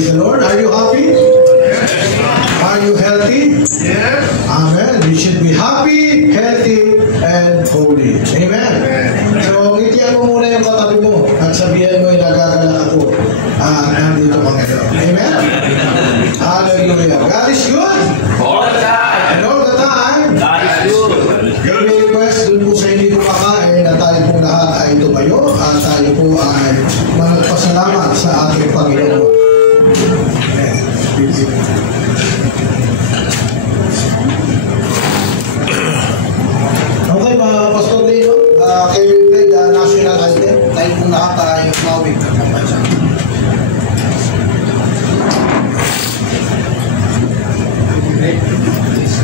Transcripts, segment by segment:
Praise the Lord. Are you happy? Are you healthy? Yes. Amen. You should be happy, healthy, and holy. Amen. So, ngitian mo muna yung katabi mo at sabihan mo yung nagagalak ako. Nandito ka ngayon. Amen. Hallelujah. God is good. All the time. And all the time. God is good. Yung may request dun po sa hindi kumakain na tayo po lahat ay tumayo at tayo po ay magpasalamat sa ating Panginoon. Amen. Okay, mga Pastor Lino, kayo will play the national anthem. Tayo po lahat ay mawig ng bansa.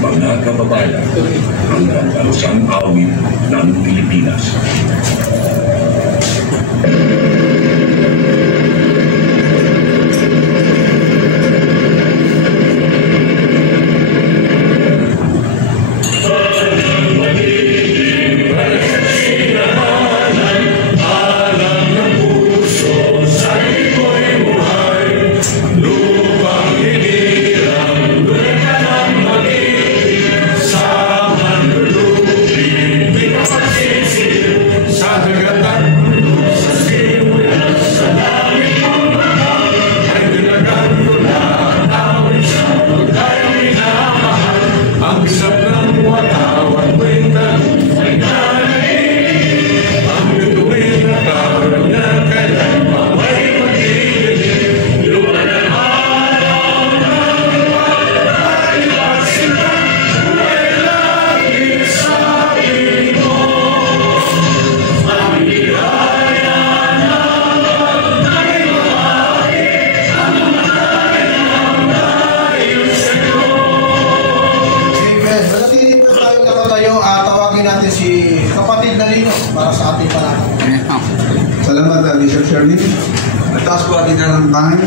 Mga kababayan, ang pambansang awit ng Pilipinas.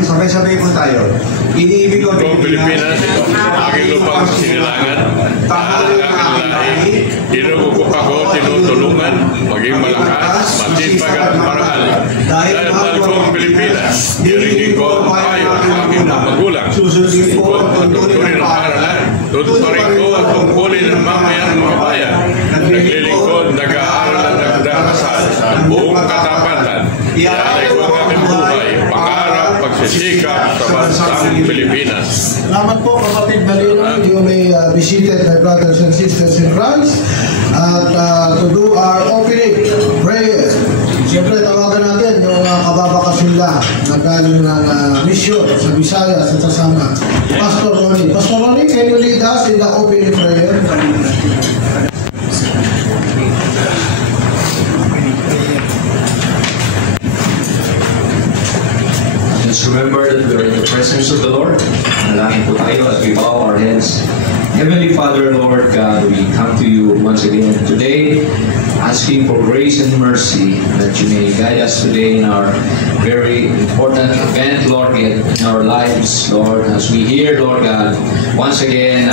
Sabay-sabay po tayo. Iniibig ko ang Pilipinas, ito ang aking lupang sinilangan, ang aking lahi. Inuupo ako, tinutulungan, maging malakas, matipag at maral. Dahil mahal ko ang Pilipinas, diringin ko ang payo ng aking mga magulang. Susundin ko ang tuntunin ng paralan. Tutuparin ko ang tungkulin ng mamayan ng mga bayan. Naglilingkod, nag-aaral at nagdarasal sa buong katapatan. Ialay ko ang aking buhay, pagsisikap sa bansang Pilipinas. Salamat po kapatid Balino. You may be seated, my brothers and sisters in Christ, at to do our opening prayer. Siyempre tawagan natin yung kababakasyon lang na galing ng mission sa Visayas at sasama Pastor Ronnie. Pastor Ronnie, can you lead us in the opening prayer? Let's remember that we're in the presence of the Lord. Manalangin po tayo as we bow our heads. Heavenly Father, Lord God, we come to you once again today, asking for grace and mercy that you may guide us today in our very important event, Lord, in our lives, Lord, as we hear, Lord God, once again,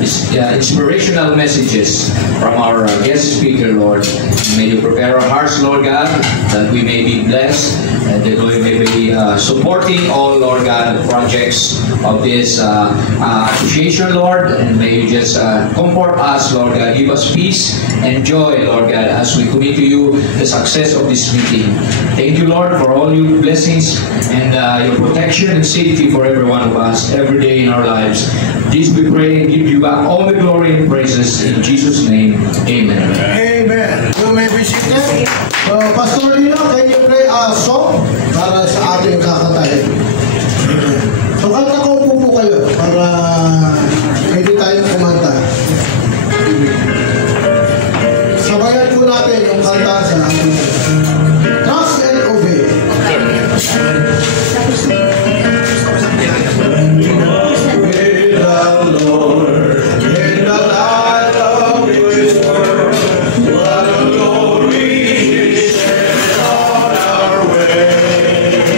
inspirational messages from our guest speaker, Lord. May you prepare our hearts, Lord God, that we may be blessed and that we may be supporting all, Lord God, the projects of this association, Lord, and may you just comfort us, Lord God, give us peace and joy, Lord God, as we commit to you the success of this meeting. Thank you, Lord, for all your blessings and your protection and safety for every one of us every day in our lives. This we pray and give you back all the glory and praises in Jesus' name. Amen. Amen. You may be seated. Pastor Lino, can you play a song para sa ating kakatayin? So kanta ko po kayo para pwede tayo kumanta. Sabayan po natin yung kanta sa ating Trust and Obey. With the Lord in the light of His word, what a glory He shed on our way.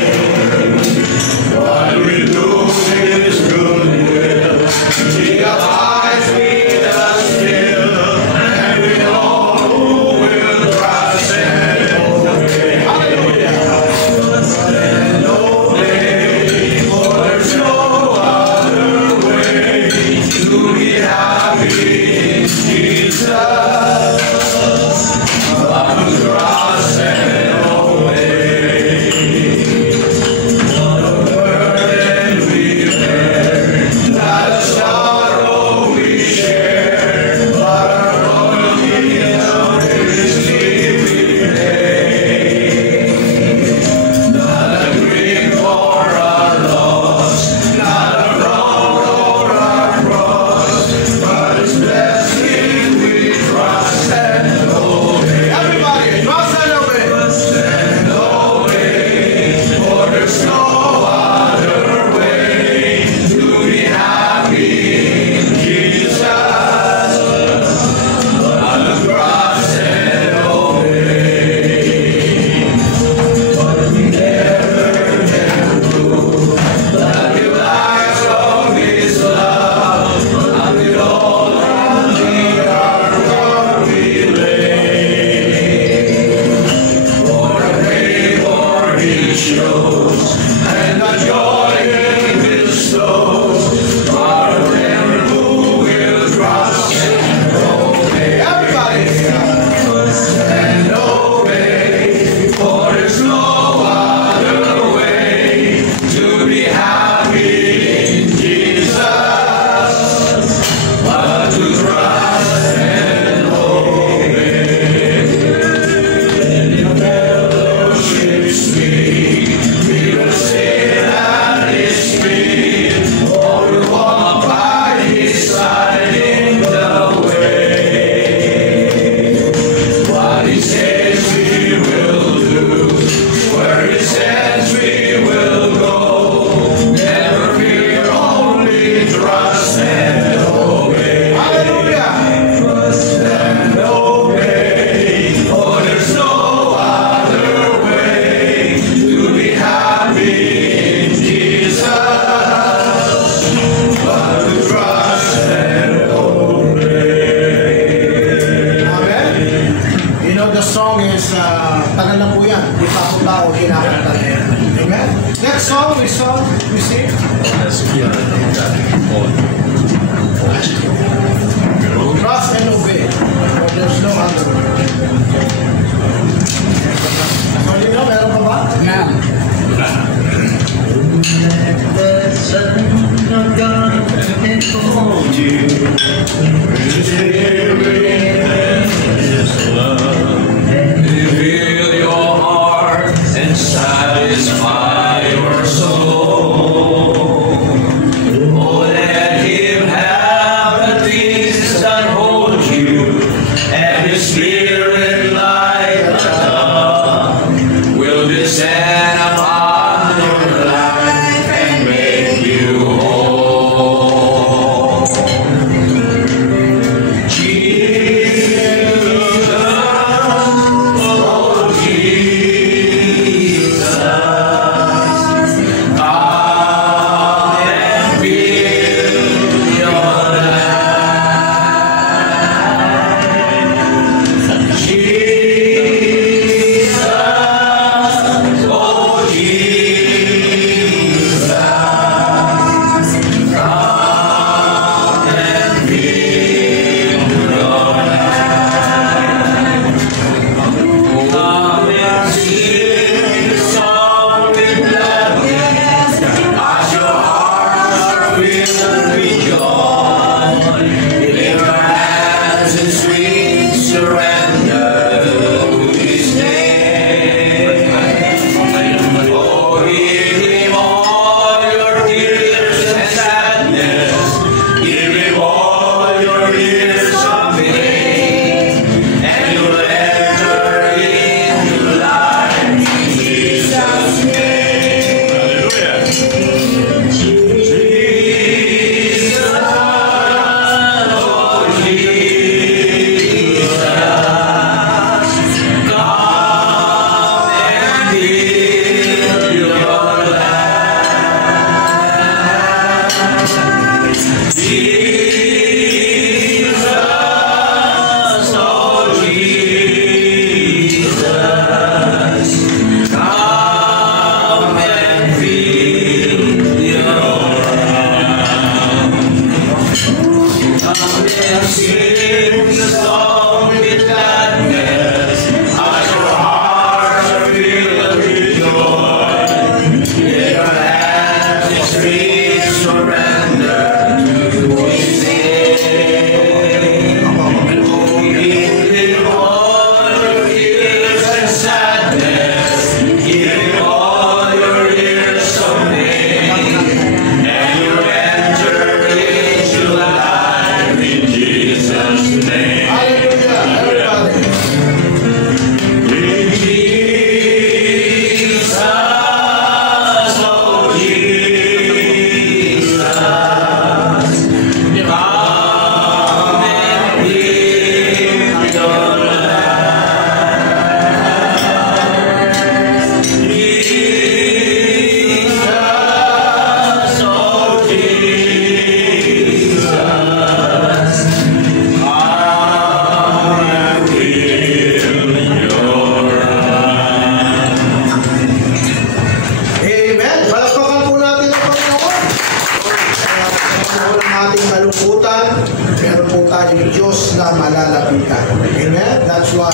tagal na po yan. Di pa ako tao kinakanta na yan. Amen? Next song we sing. Trust and obey. But there's no other way. So, you know, meron pa ba? Yeah. The Son of God enfold you. His love. Reveal your heart and satisfy your soul. Oh, let Him have the peace that holds you, and His Spirit like a dove will descend upon your life and make you whole. Jesus, oh Jesus, come and fill your life. Jesus, oh Jesus. kalungkutan, meron po tayong Diyos na malalapitan. Amen? That's why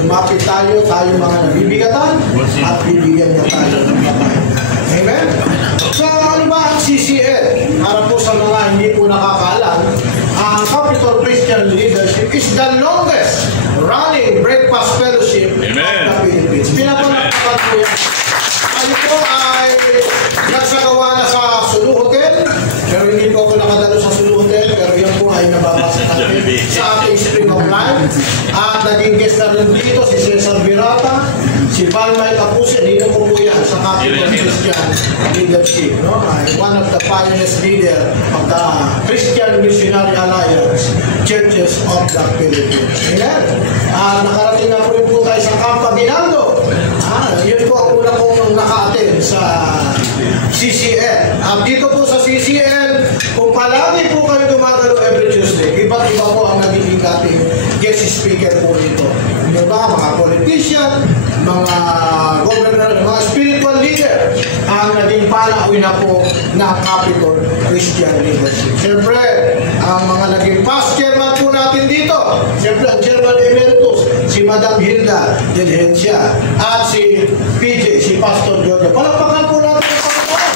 lumapit tayo mga nabibigatan at bibigyan niya tayo ng kapayapaan. Amen? So ano ba ang CCL? Para po sa mga hindi po nakakaalam, ang Capital Christian Leadership is the longest running breakfast fellowship of the Philippines. Pinapalakpakan po yan. Ano po ay nagsagawa na sa Sulu Hotel, pero hindi po ako nakadalo sa Sulu Hotel, pero yan po ay nababasa natin sa ating Spring of Life. At naging guest na rin dito si Cesar Virata, si Palmay Kapusin, dito po yan sa Capital Christian Leadership. No? One of the pioneers leader of the Christian Missionary Alliance Churches of the Philippines. Amen? Nakarating na po rin po tayo sa Camp Aguinaldo. Yun po ang una kong naka-attend sa CCL. Dito po sa CCL, kung palagi po kayo gumagalo every Tuesday, iba't iba po ang nagiging dating guest speaker po dito. Diba? Mga politician, mga governor, mga spiritual leader ang naging palauwi na po ng Capital Christian Leadership. Siyempre, ang mga naging past chairman po natin dito, siyempre ang chairman emeritus, si Madam Hilda Delhencia, at si PJ, si Pastor Jojo. Palakpakan po natin ang Panginoon.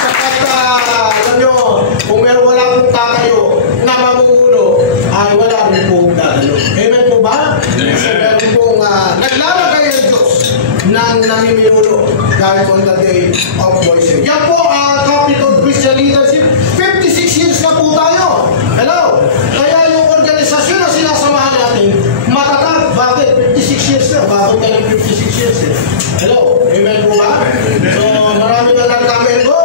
Sapagkat, alam nyo, kung meron wala pong tatayo na mamumuno, ay wala rin pong dadalo. Amen po ba? Kasi meron pong naglalagay ang Diyos ng namiminuno dahil on the day of voices. Yan po ang Capital Christian Leadership. 56 years na po tayo. Hello? Kaya yung organisasyon na sinasamahan natin, matatag. Bakit? 56 years na. Bakit ka ng 56 years eh? Hello? Amen po ba? So, marami na nagkamero,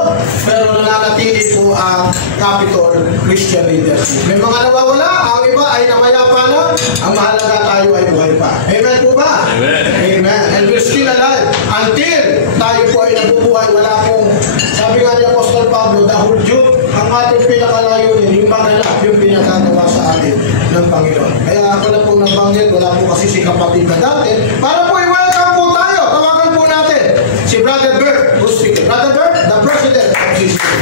pero nananatili po ang Capital Christian Leadership. May mga nawawala, ang iba ay namayapa na, ang mahalaga tayo ay buhay pa. Amen po ba? Amen. Amen. And we're still alive until tayo po ay nabubuhay. Wala pong, sabi nga ni Apostol Pablo, the whole youth, ang ating pinakalayunin, yung maganap, yung pinakagawa sa atin ng Panginoon. Kaya ako na pong nabanggit, wala po kasi si kapatid na dati. Para po i-welcome po tayo, tawagan po natin si Brother Bert, who's speaking. Brother Bert, the President of CCL.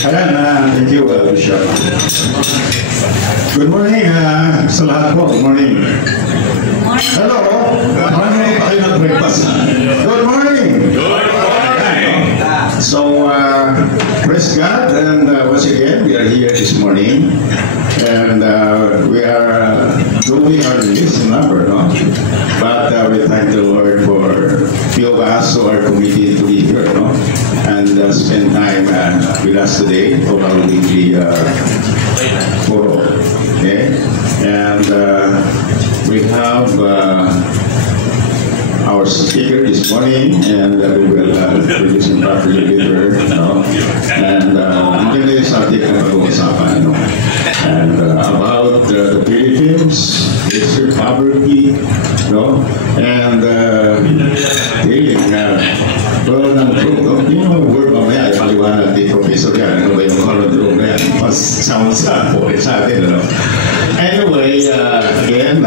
Ayan, thank you, Bishop. Good morning sa lahat po. Good morning. Hello. Marami pa kayo nag-breakfast. Good morning. Good morning. So, praise God, and once again, we are here this morning, and we are doing our least number, no? But we thank the Lord for few of us who are committed to be here, no? And spend time with us today for our weekly photo. Okay? And we have our speaker this morning, and we will introduce him properly later, no? And maganda yung sa ating pag-uusapan, no? And about the Philippines, its recovery, no? And healing, well, you know, word mamaya, paliwanag ni Professor yan, ano ba yung colodrome na yan? Mas sound sa atin, ano? Anyway, again,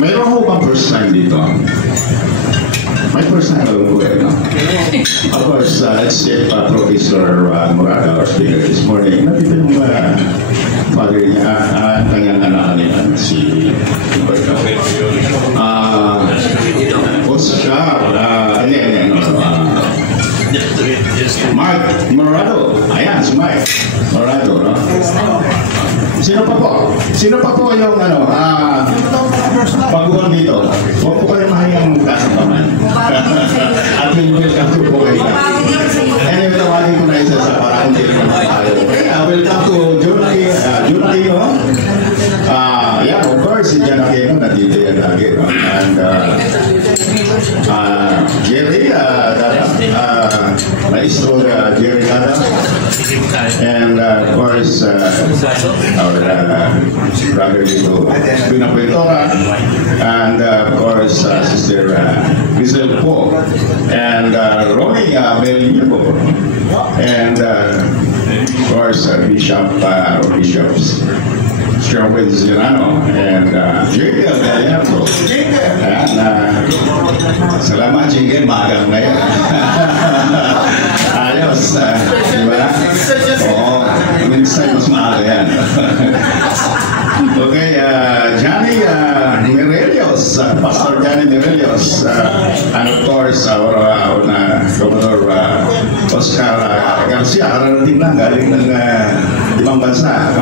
mayroon ko bang first time dito? My first time alam ko eh, no? Of course, let's see if Professor Morada, our speaker this morning, nakita yung father niya, kanyang anak niya, si Roberto. Mark Morado. Ayan, si Mark Morado, no? Sino pa po? Sino pa po yung baguhan dito? Huwag po kayo mahingang kasampaman. At yung welcome to po kayo. Anyway, tawagin ko na isa sa parang hindi naman tayo. Welcome to Junakino. Yeah, of course, si Junakino nandito yan lagi. And Jerry, Maestro Jerry Gada. And of course, our brother dito, Pina Puertora, and of course, Sister Giselle Po, and Ronnie Melino, and of course, Bishop or Bishops Sherwin Zirano, and Jingle Gallardo. Ayan, salamat Jingle, magang na yan. Ayos, di ba? Oo, minsan mas maaga yan. Okay, Johnny Mirelios, Pastor Johnny Mirelios, and of course our Governor Oscar Garcia, kararating lang, galing ng ibang bansa.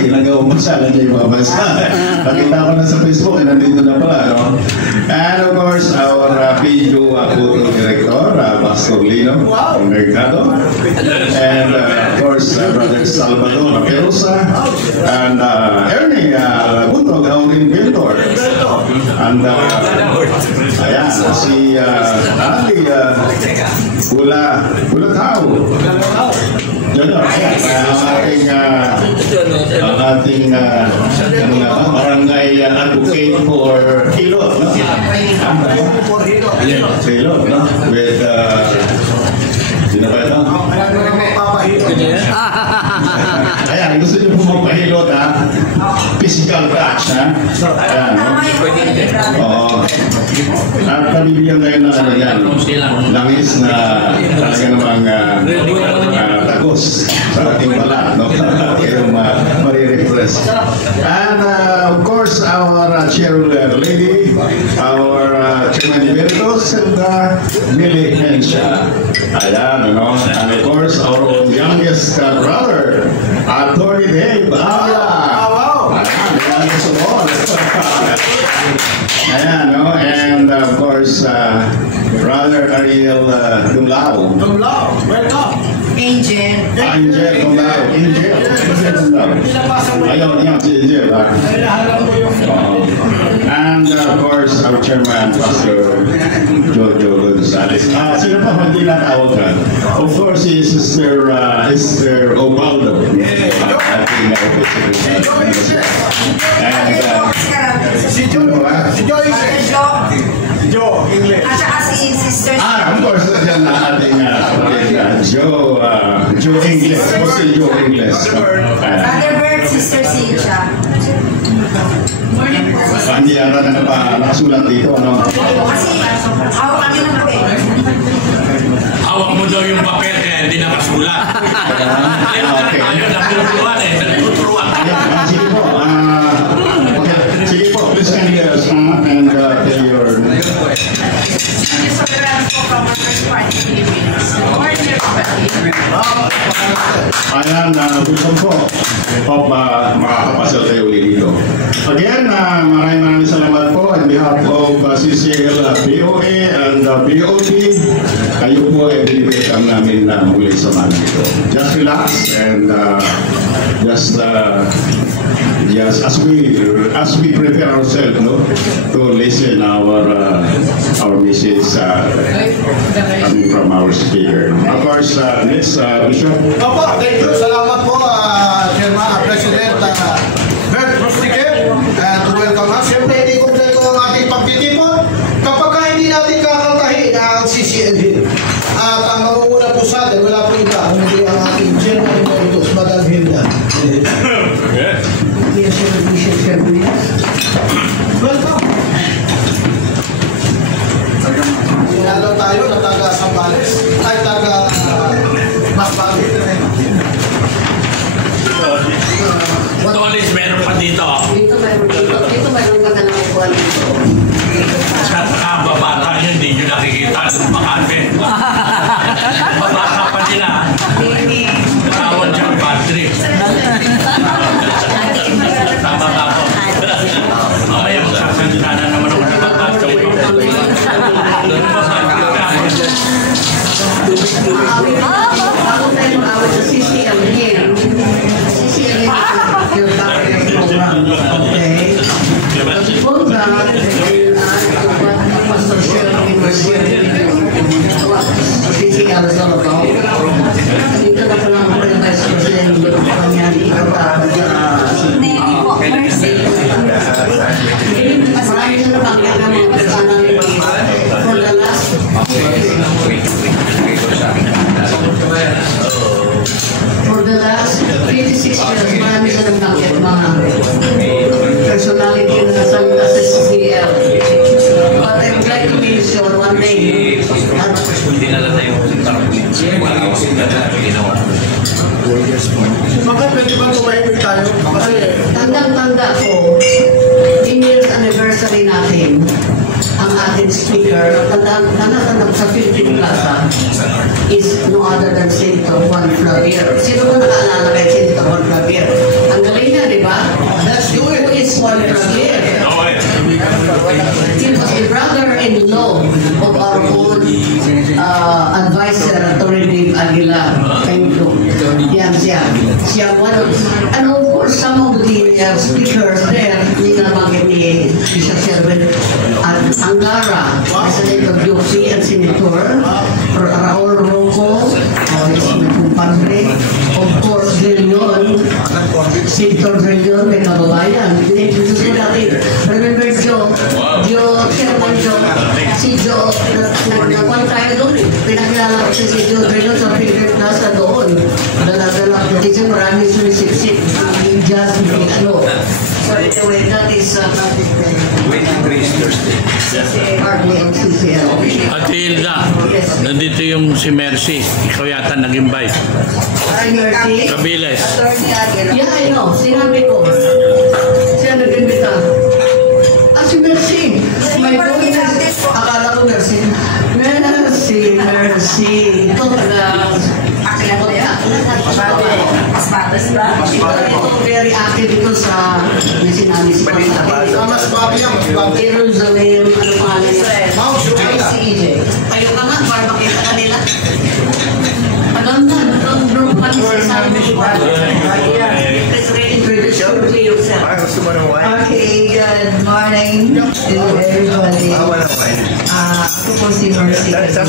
Ilang bansa lang yung mga bansa. Nakita ko na sa Facebook, nandito na pala. No? And of course, our PGO Photo Director, Pastor Lino Mercado, and of course, Brother Salvador Perosa, and Ernie Lagunog, our inventor. And ayan, si Ali Bulatao. Junior, ang ating barangay advocate for Hilo, no? Hilo, no? With, sino ba ito? Ayan, gusto niyo po magpahilot, ha? Physical touch, ha? Ayan, no? Oo. At pabibigyan tayo ng ano yan, langis na talaga namang tagos sa ating balat, no? Kayong marirefresh. And of course, our chairlady, our chairman emeritus, and Millie Hensha. Ayan, no? And of course, our own youngest brother, Attorney Dave Abia. Ayan, youngest of all. Ayan, no? And of course, Brother Ariel Dumlao. Welcome. Angel. Angel Dumlao. Angel Dumlao. Ayun, yan, si Angel. And of course, our chairman, Pastor Jojo Gonzales. Sino pa hindi natawag ka? Of course, si Sister Esther Obaldo. And Si Joe English. At saka si Sister. of course, yan na ating Joe English. What's the Joe English? Brother Bert, Sister Cynthia. Morning po. Hindi yata na nakasulat dito, ano? Kasi, ako kami na po eh. Hawak mo daw yung papel kaya hindi nakasulat. Okay. Ayun, natuturuan eh. Natuturuan. Sige po. Okay. Sige po, please can you and tell your... Ayan, welcome po. Hope makakapasal kayo ulit dito. Again, maraming salamat po on behalf of CCL BOA and BOT. Kayo po ay binibigyan namin na muli sa mga dito. Just relax and just as we prepare ourselves, no, to listen our message coming from our speaker. Of course, next Bishop. Opo, thank you. Salamat po, Chairman, President Bert Rustique, and welcome us. Siyempre, hindi kompleto ang ating pagtitipon kapag hindi natin kakantahin ang CCL Hill. At ang mangunguna po sa atin, wala po iba, kundi ang ating Chairman Emeritus, Madam Hilda. Welcome. Sinalo tayo na taga Sambales, ay taga Masbate. Tolis, meron pa dito. Dito mayroon ka na ng upuan dito. Sa kababata nyo, hindi nyo nakikita ng Makati. Babata pa nila. Tawad siya ang battery. Tama ba ako? Mamaya magsasalita na naman ako ng babata. Ako tayo mag-awit sa CCL here. CCL here your barrier program. Okay? The program Pastor Sherman University. CCL is all about. Dito na po lang ako yung Vice President ng kanya dito marami na napakita ng mga kasana ng for the last for the last 56 years, marami sa nagtangkit mga personality na salita sa CCL. But I would like to mention one day that Bakit pwede ba tumahimik tayo? Kasi tandang-tanda ko, 10 years anniversary natin, ang ating speaker, tanda sa Philippine Plaza, is no other than Senator Juan Flavier. Sino ba nakaalala kay Senator Juan Flavier? Ang galing na, di ba? Who is Juan Flavier? He was the brother-in-law of our own advisor, Atty. Dave Aguilar. Thank you. Yan siya. Siya one of, and of course, some of the speakers there, hindi na nabanggit ni Bishop Sherwin at Angara, President of UP and Senator, Raul Roco, is my compadre. Of course, Grillon, Senator Grillon, may kababayan. Pinag-introduce ko natin. Remember Joe, Chairman Joe, si Joe, nagkakuan tayo doon eh. Pinakilala ko si Joe Grillon sa Philippine Plaza doon. Dala-dala ko. Kasi maraming sumisip-sip. Just ano. So anyway, that is partly ang CCL. At Hilda, nandito yung si Mercy. Ikaw yata nag-invite. Ay, Mercy. Kabiles. Yeah, I know. Sinabi ko. Siya nag-invita. Si Mercy. My goodness. Akala ko Mercy. Mercy. Ito na. Mas batas ba? Ito very active dito sa may sinabi si Pastor. mas babi yan, mas babi. Jerusalem, ano pangalan niya? Si EJ. Kayo ka nga, para makita ka nila. Maganda, group pa niya sa Let's reintroduce yourself. Okay, good morning to everybody. Ako po si Mercy Cabides. I'm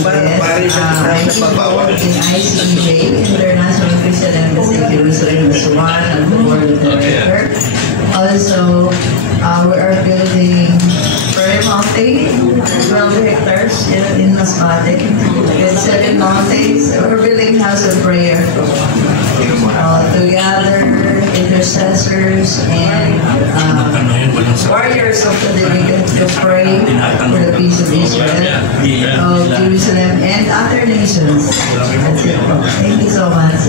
involved in ICEJ, International Christian Embassy Jerusalem as one of the board of director. Also, we are building Prayer Mountain, 12 hectares in Masbate. With 7 mountains, we're building House of Prayer. Together, intercessors and warriors of the living to pray for the peace of Israel, of Jerusalem, and other nations. That's it. Thank you so much.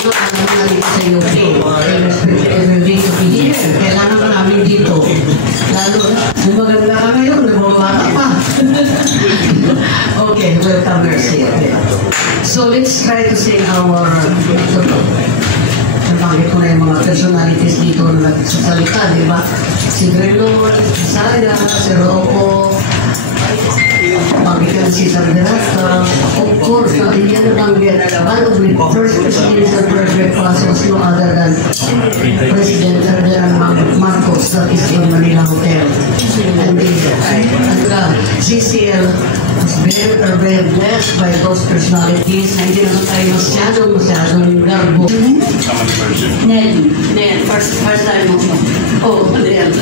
Ito ang namin sa UP. Every to be here. Kailangan ka namin dito. Lalo, maganda ka ngayon, lumabata pa. Okay, welcome, Mercy. So let's try to sing our nabanggit ko na yung mga personalities dito na nagsasalita, di ba? Si Grelon, si Saya, si Rocco, Magitan si Sarderata, of course, hindi yan nabanggit. One of the first presidents of Perfect Class was no other than President Ferdinand Marcos, that is in Manila Hotel. And CCL was very blessed by those personalities na hindi naman tayo masyadong garbo. Ned, first time mo. Oh, Ned.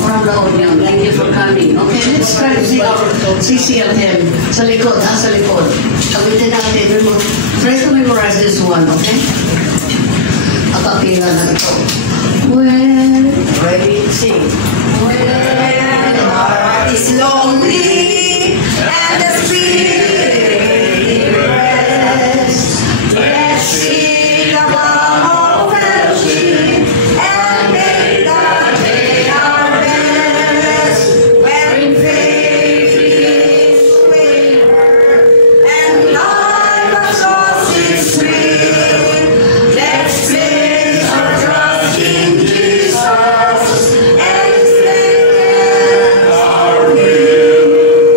From the audience. Thank you for coming. Okay, let's try to see our CCL hymn. Sa likod, sa likod. Kapitin natin. Try to memorize this one, okay? At apila na ito. When, ready, sing. When the heart is lonely and the spirit rests, let's sing about fellowship and make the day our best. When faith is waver and life has lost its thrill, let's place our trust in Jesus and strengthen our will.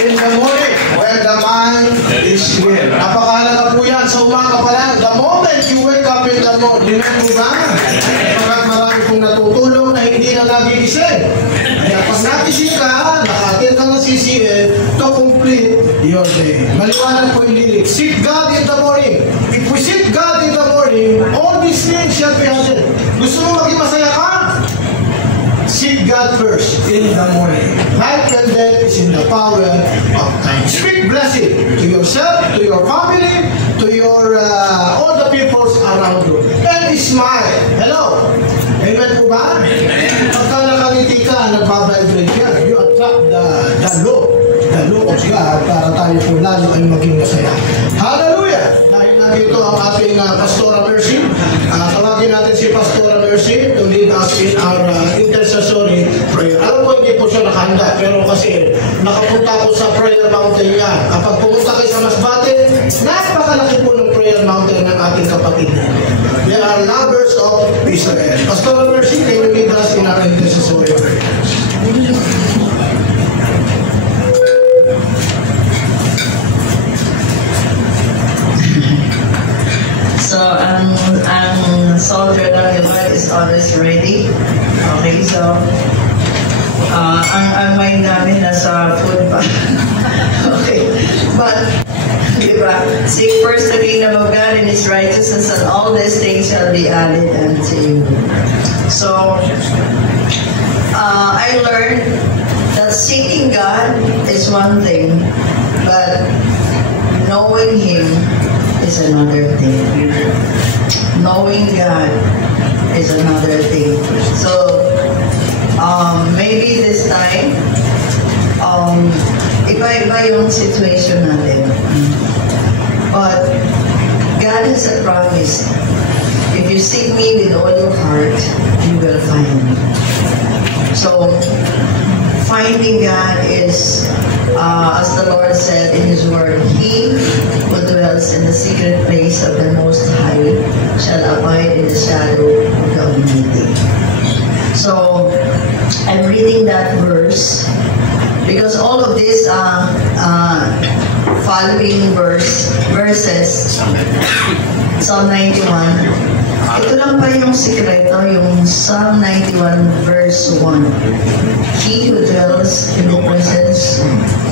in the morning when the man is here. Napakahalaga po yan sa umaga pa lang. The moment you wake up in the morning, diba? Pagkat marami pong natutulong na hindi na nagigising. Kaya pag nagising ka, nakatin ka ng CCN to complete your day. Maliwanag po yung lyric. Seek God in the morning. If we seek God in the morning, all these things shall be added. Gusto mo maging masaya ka? Seek God first in the morning. Life and death is in the power of time. Speak blessing to yourself, to your family, to your all the peoples around you. And smile. Hello. Amen po ba? Pagka nakangiti ka, nagbabibrate ka, you attract the law of God para tayo po lalo ay maging masaya. Hallelujah! Dahil nandito ang ating Pastora Mercy, tawagin natin si Pastora Mercy to lead us in our intercessory prayer. Alam ko hindi po siya nakahanda, pero kasi nakapunta po sa prayer mountain yan. Kapag pumunta kayo sa Masbate, napakalaki po ng prayer mountain ng ating kapatid. They are lovers of Israel. Pastora Mercy, can you lead us in our intercessory prayer? So, ang soldier ng Lord is always ready. Okay, so, ang mind namin nasa food pa. Okay, but, diba, seek first the kingdom of God and His righteousness, and all these things shall be added unto you. So, I learned that seeking God is one thing, but knowing Him is another thing. Knowing God is another thing. So, maybe this time, iba-iba yung situation natin. But, God has a promise. If you seek me with all your heart, you will find me. So, finding God is, as the Lord said in His Word, He who dwells in the secret place of the Most High shall abide in the shadow of the Almighty. So, I'm reading that verse because all of these following verses, Psalm 91, ito lang pa yung sikreto, yung Psalm 91 verse 1. He who dwells in the presence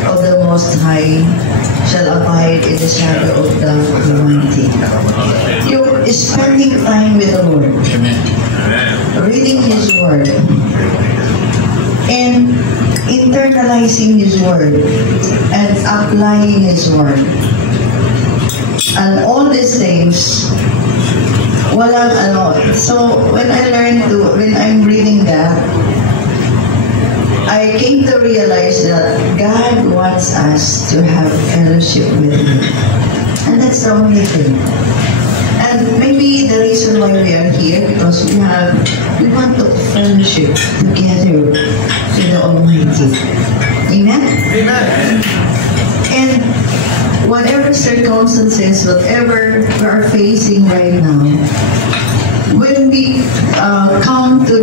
of the Most High shall abide in the shadow of the Almighty. You're spending time with the Lord, reading His Word, and internalizing His Word, and applying His Word. And all these things, walang ano. So, when I'm reading that, I came to realize that God wants us to have fellowship with Him. And that's the only thing. And maybe the reason why we are here, because we want to fellowship together with the Almighty. Amen? Amen. And whatever circumstances, whatever we are facing right now, when we come to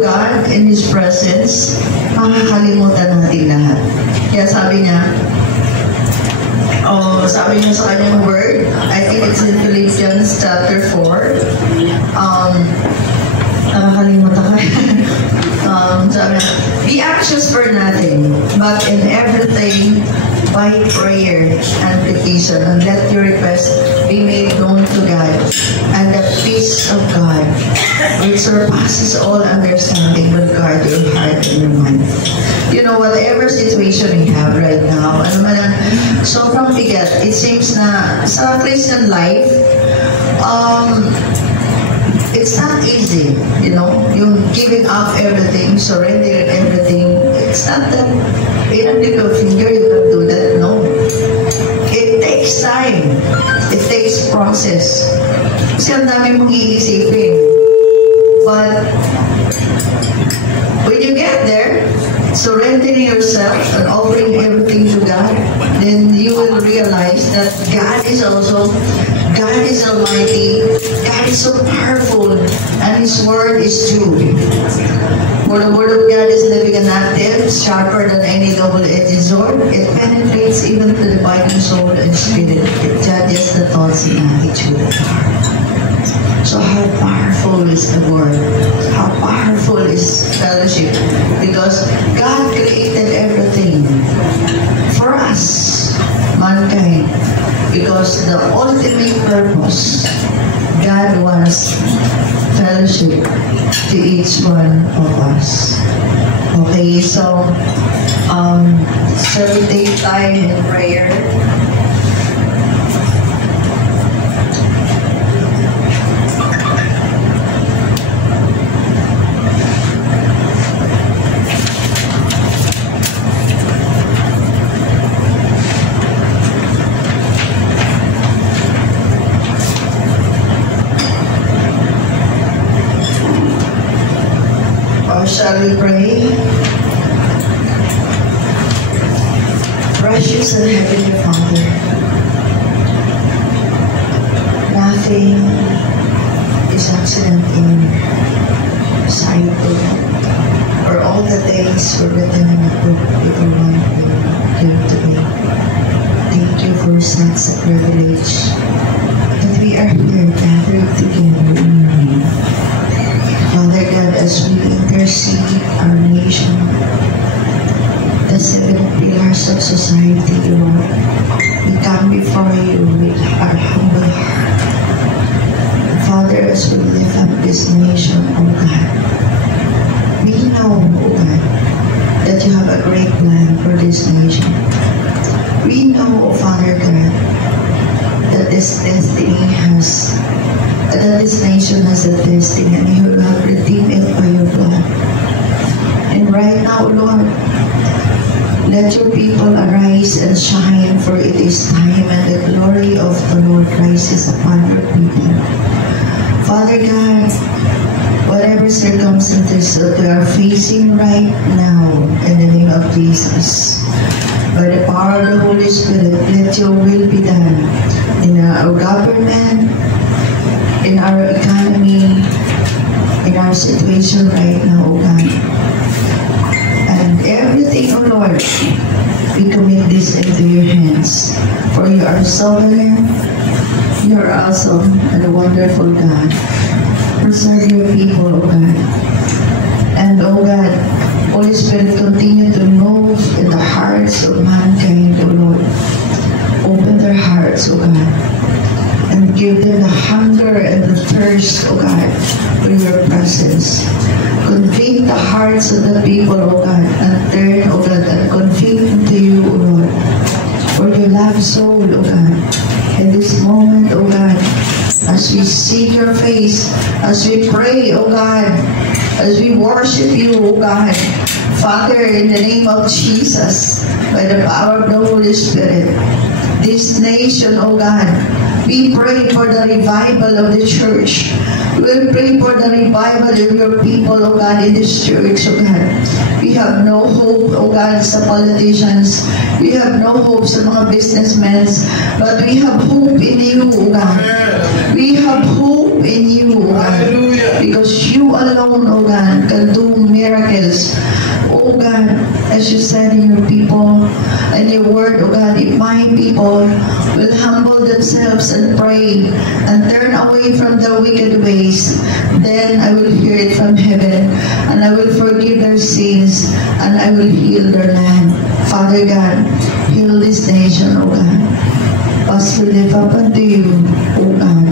God in His presence, makakalimutan natin lahat. Kaya sabi niya sa kanyang word, I think it's in Philippians chapter 4, nakakalimutan ka. Sabi niya, be anxious for nothing, but in everything, by prayer and petition, and let your request be made known to God, and the peace of God, which surpasses all understanding, will guard your heart and your mind. You know, whatever situation we have right now, sobrang bigat. It seems na sa Christian life, it's not easy, you know, yung giving up everything, surrendering everything. It's not that in a click of finger you can do that. No. It takes time. It takes process. Kasi ang dami mong iisipin. But when you get there, surrendering yourself and offering everything to God, then you will realize that God is Almighty, God is so powerful, and His Word is true. For the word of God is living and active, sharper than any double-edged sword. It penetrates even to the dividing soul and spirit. It judges the thoughts and attitude of the heart. So how powerful is the word? How powerful is fellowship? Because God created everything for us, mankind. Because the ultimate purpose, God wants fellowship to each one of us. Okay, so shall we take time in prayer? Shall we pray? Precious and Heavenly Father, nothing is accident in sight of, or all the days were written in a book before one here today. Thank you for such a privilege that we are here gathered together in your name. Father God, as we intercede our nation, the 7 pillars of society, Lord, we come before you with our humble heart. Father, as we lift up this nation, oh God, we know, oh God, that you have a great plan for this nation. We know, oh Father God, that this nation has a destiny, and you have redeemed it by your blood. And right now, Lord, let your people arise and shine, for it is time, and the glory of the Lord rises upon your people. Father God, whatever circumstances that we are facing right now, in the name of Jesus, by the power of the Holy Spirit, let your will be done in our government, in our economy, in our situation right now, oh God. And everything, oh Lord, we commit this into your hands. For you are sovereign, you are awesome, and a wonderful God. Preserve your people, oh God. And oh God, Holy Spirit, continue to move in the hearts of mankind, oh Lord. Open their hearts, oh God, and give them the hunger and the thirst, oh God, for your presence. Convict the hearts of the people, oh God, and turn, oh God, and convict into you, oh Lord, for your love soul, oh God. In this moment, oh God, as we seek your face, as we pray, oh God, as we worship you, oh God, Father, in the name of Jesus, by the power of the Holy Spirit, this nation, oh God, we pray for the revival of the church. We pray for the revival of your people, oh God, in this church, oh God. We have no hope, oh God, sa politicians. We have no hope sa mga businessmen, but we have hope in you, oh God. We have hope in you, oh God, because you alone, oh God, can do miracles. Oh God, as you said in your people, and your word, oh God, if my people will humble themselves and pray and turn away from their wicked ways, then I will hear it from heaven, and I will forgive their sins, and I will heal their land. Father God, heal this nation, oh God. As we live up unto you, oh God,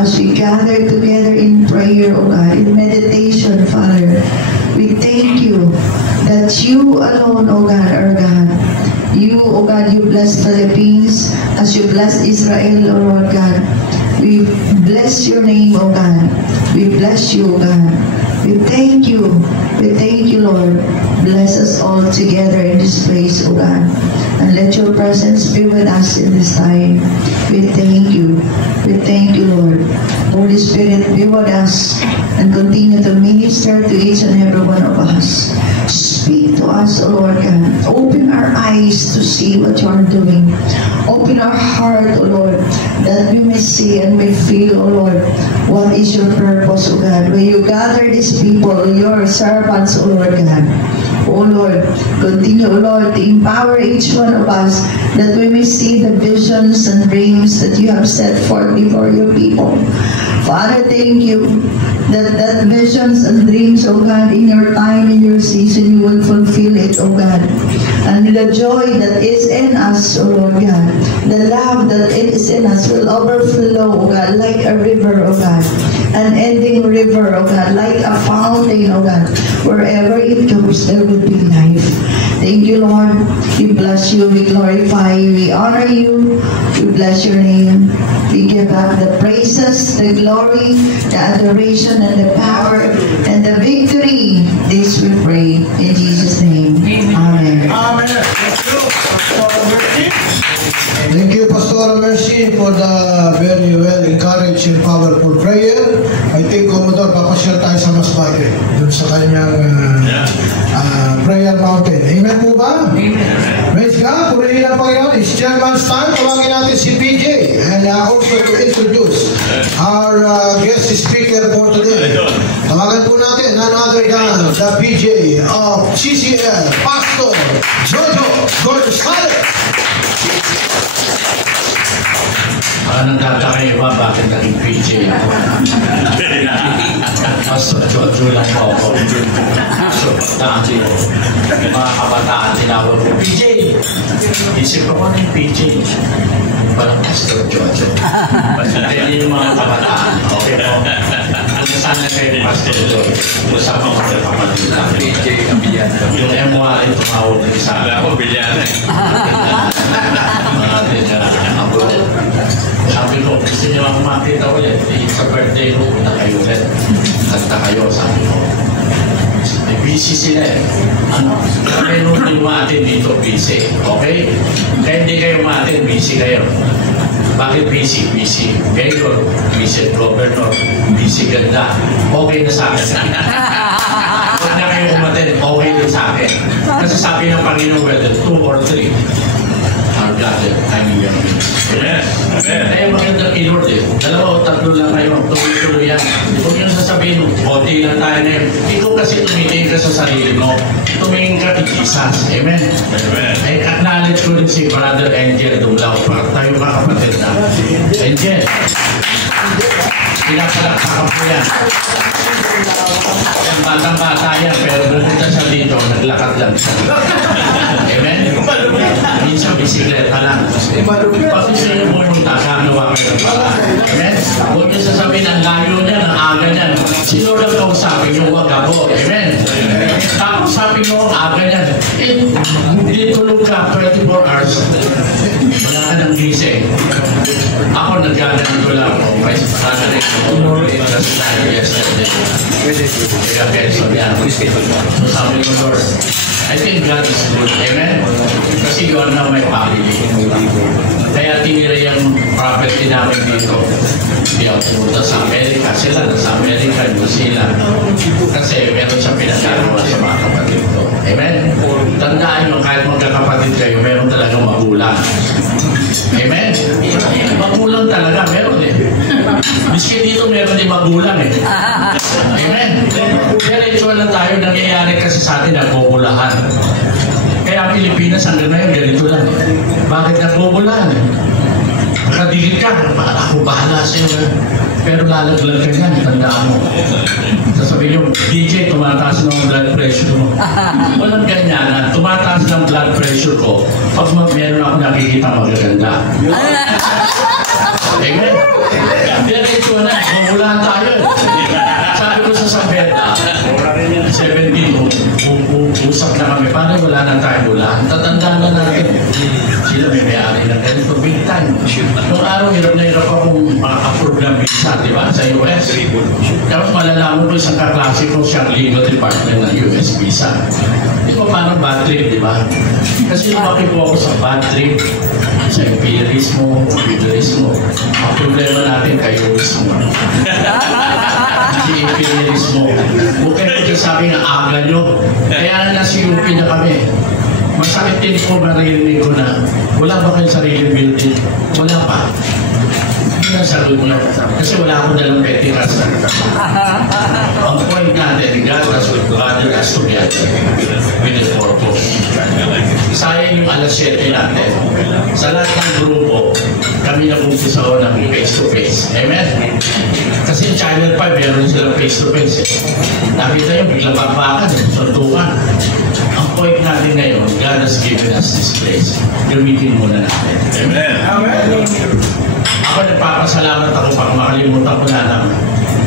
as we gather together in prayer, oh God, in meditation, Father, we thank you that you alone, oh God, are God. You, oh God, you bless Philippines as you bless Israel, oh Lord God. We bless your name, oh God. We bless you, oh God. We thank you. We thank you, Lord. Bless us all together in this place, oh God. And let your presence be with us in this time. We thank you. We thank you, Lord. Holy Spirit, be with us and continue to minister to each and every one of us. Speak to us, O Lord God. Open our eyes to see what you are doing. Open our heart, O Lord, that that we may see and may feel, O Lord, what is your purpose, O God. When you gather these people, your servants, O Lord God, O Lord, continue, O Lord, to empower each one of us that we may see the visions and dreams that you have set forth before your people. Father, thank you that visions and dreams, O God, in your time, in your season, you will fulfill it, O God. And the joy that is in us, O Lord God, the love that it is in us will overflow, O God, like a river, O God, an ending river, O God, like a fountain, O God. Wherever it goes, there will be life. Thank you, Lord. We bless you, we glorify you, we honor you, we bless your name. We give back the praises, the glory, the adoration, and the power, and the victory. This we pray in Jesus' name. Amen. Amen. Thank you, Pastor Mercy, for the very well encouraged and powerful prayer. I think, Commodore, papasyal tayo sa Masbate dun sa kanyang prayer mountain. Amen po ba? Amen. Praise God. Purihin ang Panginoon. It's Chairman's time. Tawagin natin si PJ. And also to introduce our guest speaker for today. Tawagan po natin none other than the PJ of CCL, Pastor Jojo Gonzales. Nagtataka ba bakit naging PJ ako? Pastor Jojo lang po ako. So, dati yung mga kabataan tinawag ko, PJ! Isip ko yung PJ. Parang Pastor Jojo. Kaya yung mga kabataan. Okay po. Sana kayo Pastor Jojo. Usapang ko kayo kapatid namin. PJ ang Bilyana. Yung M1 ay tumawag din sa akin. Ako Bilyana. Mga ako. Sabi ko, gusto niyo ako makita ulit. Sa birthday ko, punta kayo ulit. Kanta kayo, sabi ko. Busy sila eh. Kaya nung umatin dito, busy. Okay? Kaya hindi kayo umatin, busy kayo. Bakit busy? Busy mayor, busy governor, busy ganda. Okay na sa akin. Huwag na kayo umatin, okay na sa akin. Kasi sabi ng Panginoon, whether 2 or 3, are gathered, I'm in your midst. Amen. Kaya magandang in-word eh. 2 o 3 lang kayo, tuloy-tuloy yan. Huwag nyo sasabihin, konti lang tayo ngayon. Ikaw kasi tumitingin ka sa sarili mo. Tumingin ka kay Jesus. Amen. Ay acknowledge ko rin si Brother Angel Dumlao. Tayo ka kapatid na. Angel. Pinapalakpakan po yan. Yung batang-bata yan, pero bumunta siya dito, naglakad lang siya. Amen? Minsan bisikleta lang. Pati siya yung pumunta, kanawa kayo. Amen? Huwag niyo sasabihin ang layo niya, ang aga niya. Sino lang kausapin yung wag ako? Amen? Kausapin mo ang aga niya. Hindi tulog ka 24 hours. Wala ka ng gising. Ako nagkaganito lang ako. May sana rin ako. Yesterday. Kaya kaya sabi ako. So sabi ko, Lord, I think God is good. Amen? Kasi you are now my family. Kaya tinira yung property namin dito. Hindi ako pumunta sa Amerika. Sila nasa Amerika, New Zealand. Kasi meron siyang pinagkagawa sa mga kapatid ko. Amen? Tandaan nyo, kahit magkakapatid kayo, meron talagang magulang. Amen? Magulang talaga, meron eh. Miskin dito meron din magulang eh. Amen? Kaya ritual lang tayo, nangyayari kasi sa atin nagbubulahan. Kaya Pilipinas hanggang ngayon ganito lang eh. Bakit nagbubulahan eh? Nakadikit ka, ako bahala sa'yo. Pero lalaglag ka yan, tandaan mo. Sasabihin nyo, DJ, tumataas ng blood pressure mo. Walang ganyan na, tumataas ng blood pressure ko pag meron ako nakikita magaganda. Amen? Diretso na, mamulahan tayo. Sabi ko sa Sabeta, 17, usap na kami, paano wala na tayo mulahan? Tatandaan na natin. Sila may-ari ng ganito, big time. Noong araw, hirap na hirap akong maka-approve ng visa, di ba, sa US. Tapos malalaman ko isang kaklase ko siyang legal department ng US visa. Di ba parang bad trip, di ba? Kasi lumaki po ako sa bad trip, sa imperialismo, imperialismo. Ang problema natin kayo mismo. Hindi imperialismo. Huwag kayo sabi ng aga nyo. Kaya nasi-UP na kami. Masakit din po marinig ko na wala ba kayong sariling building? Wala pa. sagot nyo. Kasi wala akong dalang petiras. Ang point natin, God has gathered us together with a purpose. Sayang yung alas 7 natin. Sa lahat ng grupo, kami nag-umpisaw ng face-to-face. Amen? Kasi yung Channel 5, meron silang face-to-face. Nakita yung biglang bakbakan, suntukan. Ang point natin ngayon, God has given us this place. Gamitin muna natin. Amen? Amen. Ako nagpapasalamat ako pag makalimutan ko na lang.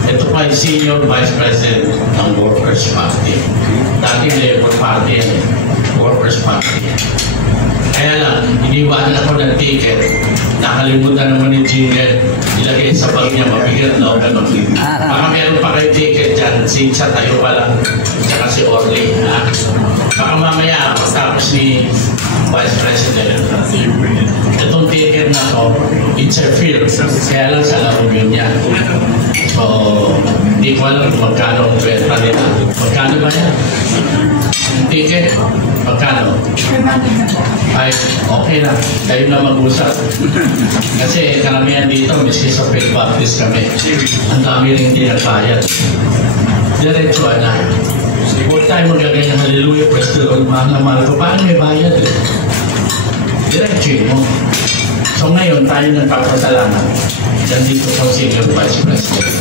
Ito pa yung Senior Vice President ng Workers' Party. Dating Labor Party yan, Workers' Party. Kaya lang, iniwanan ako ng ticket. Nakalimutan naman ni Jingle. Ilagay sa bag niya, mabigat na ako. Baka meron pa kayo ticket dyan. Sinsa tayo pala. Tsaka si Orly. Baka mamaya, tapos ni Vice President. Itong ticket na to, it's a field. Kaya lang sa laro yun yan. So, hindi ko alam kung magkano ang kwenta nila. Magkano ba yan? Ticket? Magkano? Ay, okay lang. Kayo na mag-usap. Kasi karamihan dito, miski sa Faith Baptist kami. Ang dami rin hindi nagbayad. Diretso na. Huwag tayo magaganyan, hallelujah, praise the Lord, mahal na mahal ko. Paano may bayad eh? Diretso mo. So ngayon, tayo nagpapasalamat. Yan dito sa Senior Vice President.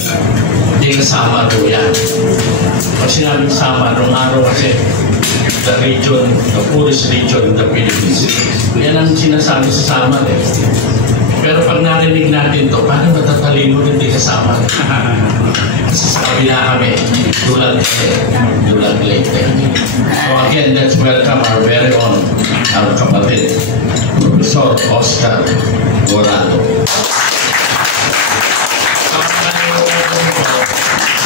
Hindi kasama ko yan. Pag sinabing sama, nung araw kasi, the region, the poorest region in the Philippines. Yan ang sinasabi sa sama eh. Pero pag narinig natin to, paano matatalino rin di kasama? Kasi sa kabila kami, dulag late. So again, let's welcome our very own, our kapatid, Professor Oscar Gorado.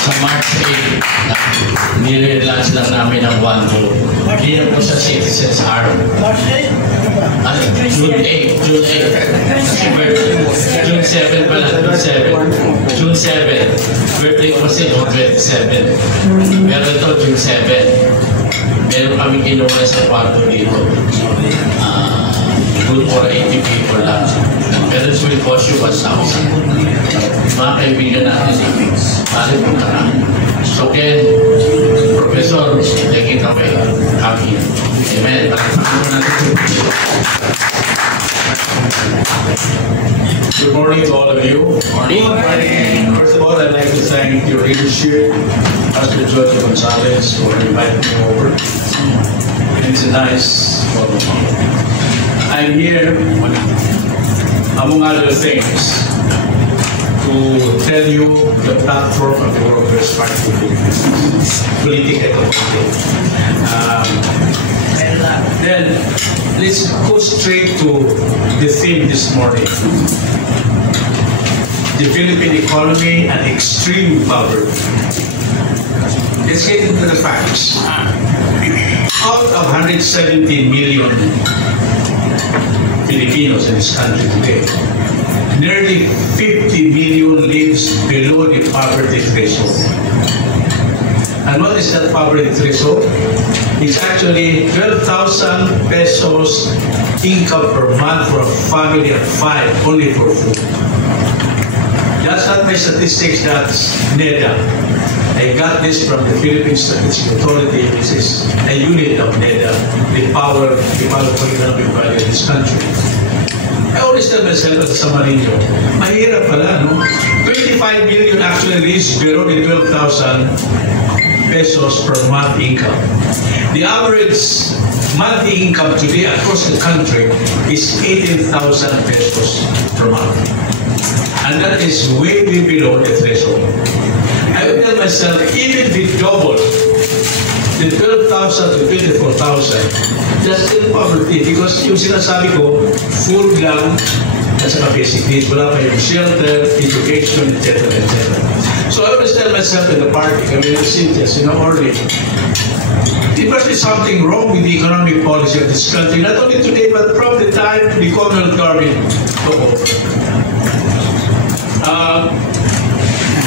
Sa March 8, nire-relaunch lang namin ang One Vote. Hindi na po sa Citizens Arm. March 8? June 8. Kasi birthday. June 7 pala. June 7. Birthday ko kasi June 27. Pero ito, June 7. Meron kami kinuha sa kwarto dito. Good for 80 people lang. Pero it will cost you 1,000. Mga kaibigan natin, pali po na. So Ken, Professor, take it away. Happy. Amen. Good morning to all of you. Morning. First of all, I'd like to thank your leadership, Pastor George Gonzalez, for inviting me over. It's a nice welcome. I'm here, among other things, to tell you the platform of the Workers' Party political committee. Then let's go straight to the theme this morning. The Philippine economy and extreme poverty. Let's get into the facts. Out of 170 million Filipinos in this country today, nearly 50 million lives below the poverty threshold. And what is that poverty threshold? It's actually 12,000 pesos income per month for a family of 5, only for food. That's not my statistics, that's NEDA. I got this from the Philippine Statistics Authority, which is a unit of NEDA, the power for economic value of this country. I always tell myself as a Samarino, mahirap pala, no? 25 million actually lives below the 12,000 pesos per month income. The average monthly income today across the country is 18,000 pesos per month. And that is way below the threshold. I would tell myself, even if we double the 12,000 to 24,000, that's still poverty because yung sinasabi ko, food lang at saka basic needs. Wala pa yung shelter, education, etc. etc. So I always tell myself in the party, I mean, Cynthia's, Orly, there must be something wrong with the economic policy of this country, not only today, but from the time the Commonwealth government took over.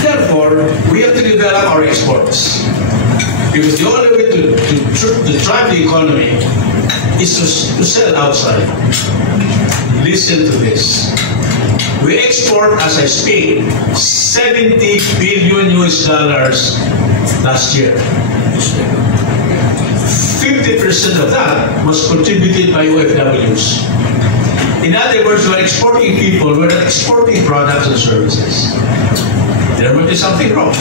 Therefore, we have to develop our exports. Because the only way to drive the economy is to sell outside. Listen to this. We export, as I speak, $70 billion last year. 50% of that was contributed by OFWs. In other words, we're exporting people, we're not exporting products and services. There might be something wrong.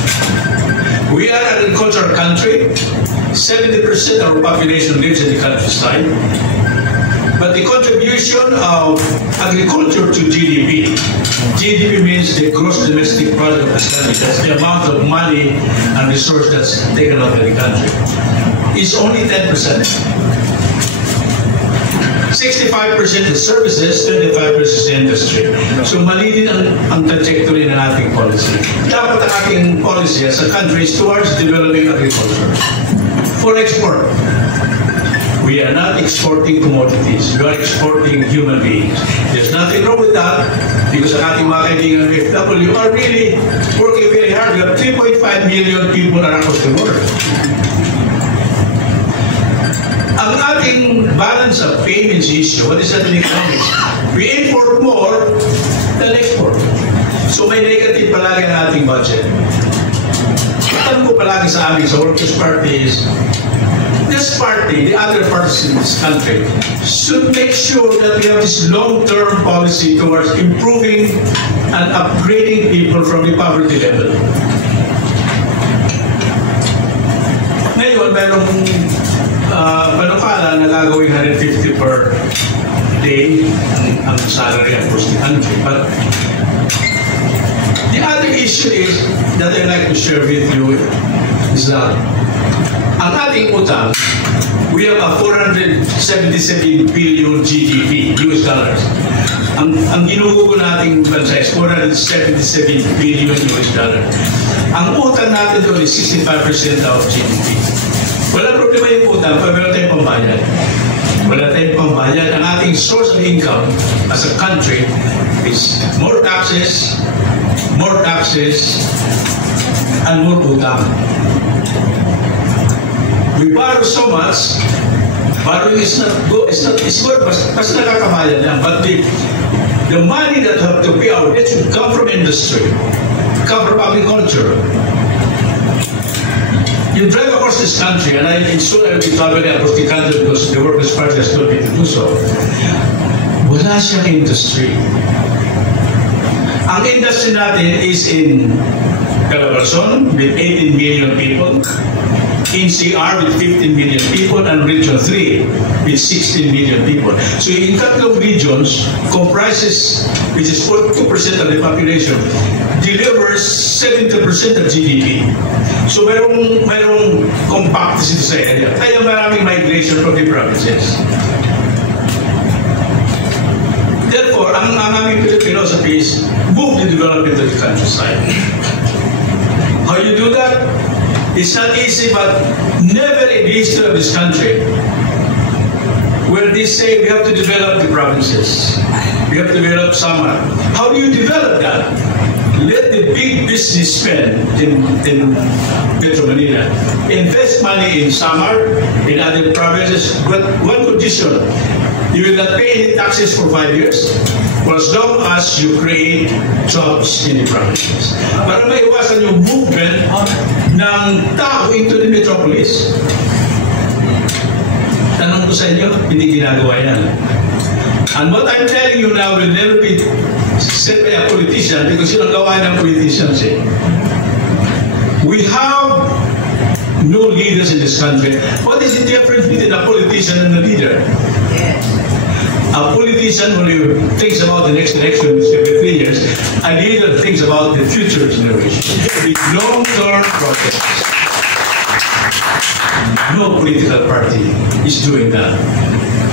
We are an agricultural country. 70% of our population lives in the countryside. But the contribution of agriculture to GDP, GDP means the gross domestic product of the country, that's the amount of money and resource that's taken out of the country, is only 10%. 65% is services, 25% is industry. So mali din ang trajectory ng ating policy. Dapat ang ating policy as a country is towards developing agriculture for export. We are not exporting commodities. We are exporting human beings. There's nothing wrong with that because ang ating mga kaibigan ng FW are really working very hard. We have 3.5 million people across the world. Ang ating balance of payments issue, what is that in economics? We import more than export. So may negative palagi ang ating budget. Alam ko palagi sa amin, sa Workers' Party is, this party, the other parties in this country, should make sure that we have this long-term policy towards improving and upgrading people from the poverty level. Ngayon, merong panukala na gagawin 150 per day ang salary across the country. But the other issue is that I'd like to share with you is that ang ating utang, we have a 477 billion GDP, US dollars. Ang ginugugo nating bansa is 477 billion US dollars. Ang utang natin doon is 65% of GDP. Wala problema yung utang, pero wala tayong pambayad. Wala tayong pambayad. Ang ating source of income as a country is more taxes, and more utang. We borrow so much, borrowing is good, basta nakakabayad lang. But the money that have to pay our debt should come from industry, come from agriculture. You drive across this country, and soon I will be traveling across the country because the Workers' Party has told me to do so. Wala siyang industry. Ang industry natin is in Calabarzon with 18 million people, in CR with 15 million people, and Region 3 with 16 million people. So in tatlong regions, comprises, which is 42% of the population, delivers 70% of GDP. So mayroong compactness sa area. Kaya maraming migration from the provinces. Therefore, ang aming philosophy is move the development of the countryside. How you do that? It's not easy, but never in the history of this country where they say we have to develop the provinces. We have to develop Samar. How do you develop that? Let the big business spend in Metro Manila. Invest money in Samar, in other provinces, but one condition. You will not pay any taxes for 5 years for as long as you create jobs in the provinces. Para maiwasan yung movement ng tao into the metropolis. Tanong ko sa inyo, hindi ginagawa yan. And what I'm telling you now will never be said by a politician because yun ang gawa ng politicians eh. We have no leaders in this country. What is the difference between a politician and a leader? A politician only thinks about the next election every 3 years. A leader thinks about the future generation. With long-term projects. No political party is doing that.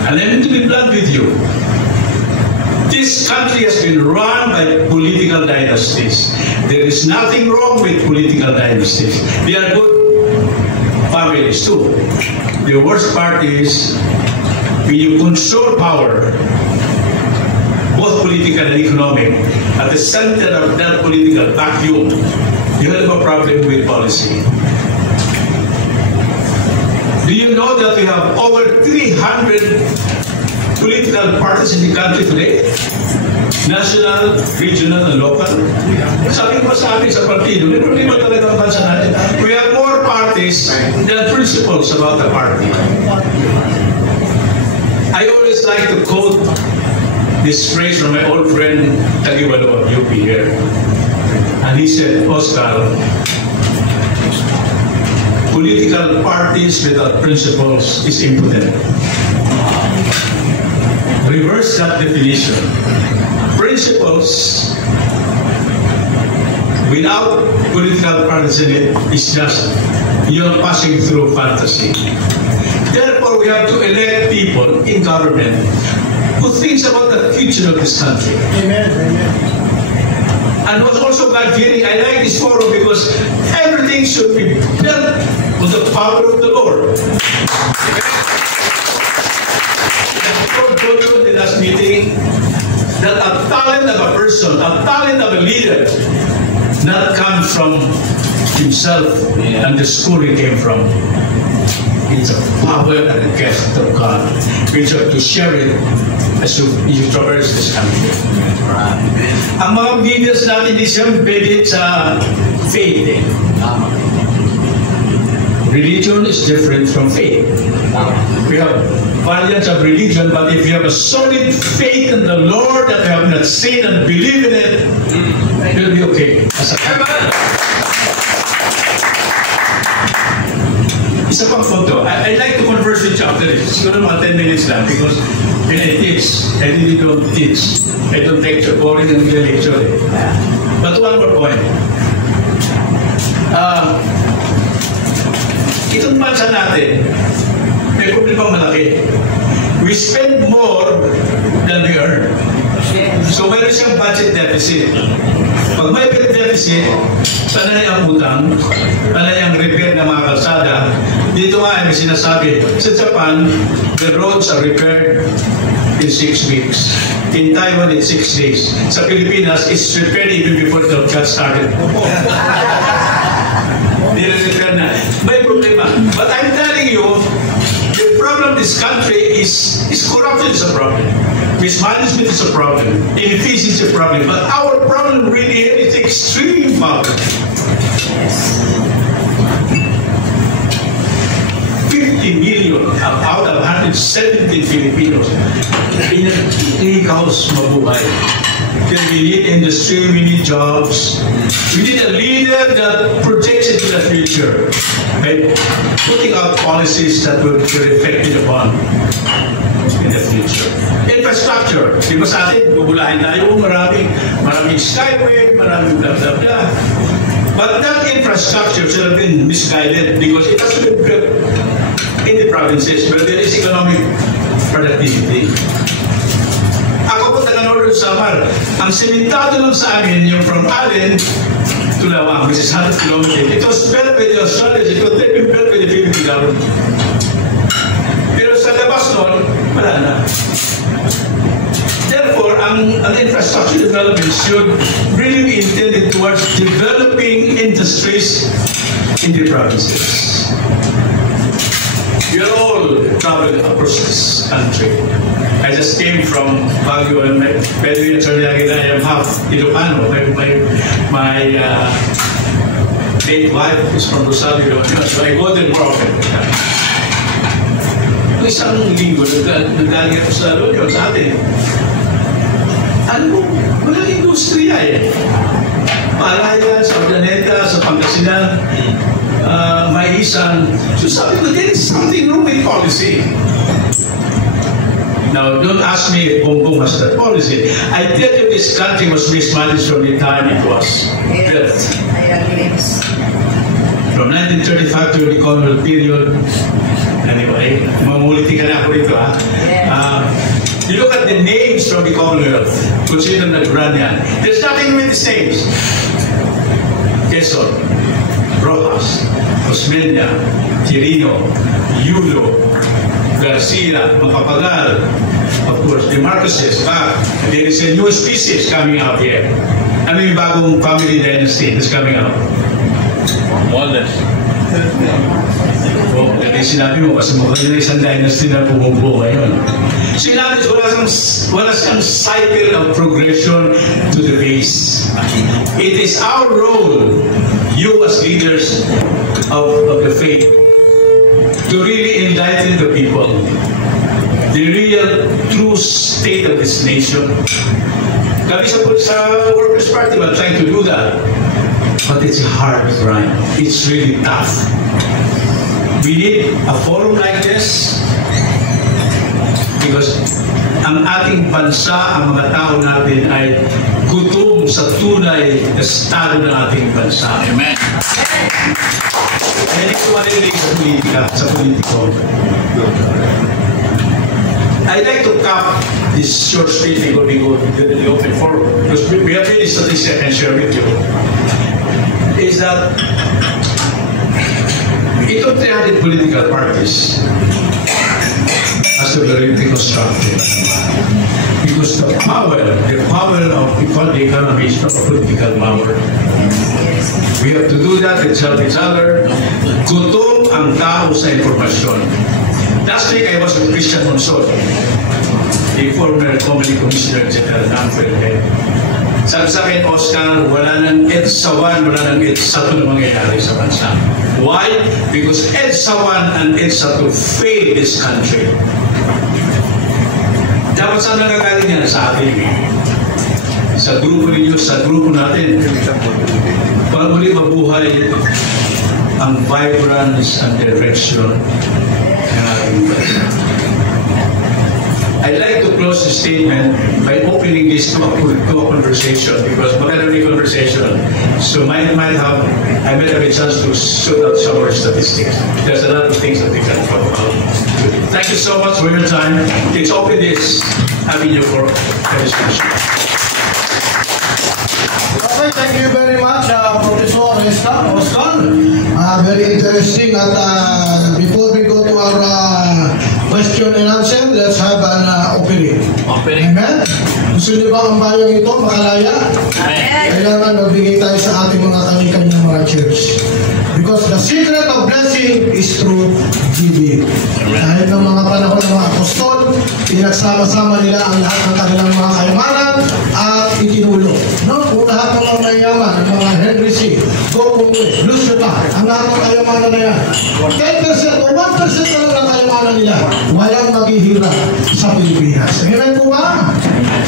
And let me be blunt with you. This country has been run by political dynasties. There is nothing wrong with political dynasties. They are good families too. The worst part is when you control power, both political and economic, at the center of that political vacuum, you have a problem with policy. Do you know that we have over 300 political parties in the country today? National, regional, and local. Sabi ko sa amin sa partido, may problema talaga ang bansa natin. We have more parties than principles about the party. I always like to quote this phrase from my old friend Tagiwalo of UP here. And he said, Oscar, political parties without principles is impotent. Reverse that definition. Principles without political parties in it is just you're passing through fantasy. Therefore, we have to elect people in government who thinks about the future of this country. Amen. Amen. And what's also God-fearing, I like this forum because everything should be built with the power of the Lord. I told you in the last meeting that a talent of a person, a talent of a leader, not comes from himself and the school he came from. It's a power and a gift of God. We have to share it as you traverse this country. Ang mga leaders natin is yung embedded sa faith. Religion is different from faith. We have variants of religion, but if you have a solid faith in the Lord that you have not seen and believe in it, you'll be okay. Isa pang photo. I'd like to converse with you after this. Siguro mga 10 minutes lang because when I teach, I really don't teach. I don't lecture. Boring and lecture. But one more point. Itong bansa natin, may problema malaki. We spend more than we earn. So mayroon siyang budget deficit. Pag may deficit, panay ang utang, panay ang repair ng mga kalsada. Dito nga may sinasabi, sa Japan, the roads are repaired in 6 weeks. In Taiwan, in 6 days. Sa Pilipinas, it's repaired even before the got started. Repair na. May problema. But I'm telling you, the problem of this country is corruption is a problem. Mismanagement is a problem. Inefficiency is a problem. But our problem really is extreme poverty. 50 million out of 170 Filipinos pinag-iikaws mabuhay. We need industry, we need jobs. We need a leader that projects into the future by putting out policies that will be reflected upon in the future. Infrastructure. Di ba sa atin, bubulahin tayo, maraming skyway, maraming blah blah blah. But that infrastructure should have been misguided because it has been built in the provinces where there is economic productivity. Ako po taga-Northern Samar. Ang simentado lang sa amin, yung from Allen to Lawang, which is 100 kilometers. It was built by the Australians. It was built by the Philippine government. Pero sa labas nun, wala na. Therefore, ang infrastructure development should really be intended towards developing industries in the provinces. We are all traveling across this country. I just came from Baguio and my Pedro attorney again. I am half Ilocano. My late wife is from Rosario, so I go there more often. Isang linggo, nagdaling ako sa Lodyo, sa atin. Ano? Walang industriya eh. Malaya, sa Planeta, sa Pangasinan, Maisan. So sabi ko, there is something wrong with policy. Now, don't ask me if Bongbong has that policy. I tell you, this country was mismanaged from the time it was built. I agree. From 1935 to the Commonwealth period. Anyway, mamuliti ka na ako rito ha. You look at the names from the Commonwealth, kung sino nag-run yan. There's nothing with the names. Quezon, Rojas, Osmeña, Quirino, Yulo, Garcia, Macapagal, of course, the Marcoses, there is a new species coming out here. Ano yung bagong family dynasty that's coming out? Wallace. Oh, ganun sinabi mo, kasi mukhang yung isang dynasty na bumubuo ngayon. Sinabi, wala siyang cycle of progression to the base. It is our role, you as leaders of the faith, to really enlighten the people, the real, true state of this nation. Kami sa Workers' Party, we're trying to do that. But it's hard, right? It's really tough. We need a forum like this because ang ating bansa, ang mga tao natin ay gutom sa tunay na estado ng ating bansa. Amen. Hindi ko marinig sa politika, sa politiko. I'd like to cap this short statement before we go to the open forum, because we have many statistics I can share with you. Is that itong 300 political parties has to be reconstructed. Because the power of the economy is not a political power. We have to do that with each other. Gutom ang tao sa informasyon. Last week I was with Christian Monson, the former Comedy Commissioner General ng PhilHealth. Sabi sa akin, Oscar, wala nang EDSA 1, wala nang EDSA 2 na mangyayari sa bansa. Why? Because EDSA 1 and EDSA 2 failed this country. Dapat saan nagagaling yan sa atin? Sa grupo ninyo, sa grupo natin. Para muli mabuhay ang vibrance and direction ng ating bansa. I'd like to close the statement by opening this to a conversation, because maganda yung conversation. So I might have a chance to shoot out some more statistics. There's a lot of things that we can talk about. Thank you so much for your time. Let's open this avenue for discussion. Okay, thank you very much, Professor Oscar. Very interesting. At before we go to our question and answer, let's have an opening. Amen? Gusto niyo ba ang bayang ito makalaya? Kailangan magbigay tayo sa ating mga kanyang mga church. Because the secret of blessing is through giving. Dahil ng mga panahon ng mga apostol, pinagsama-sama nila ang lahat ng kanilang mga kayamanan at itinulong. No? Kung lahat ng mga mayaman, ang mga Henry C., Go Pungwe, Lucifer, ang lahat ng kayamanan na yan, 10% o 1% na lang ng kayamanan nila, walang maghihirap sa Pilipinas. Amen po ba?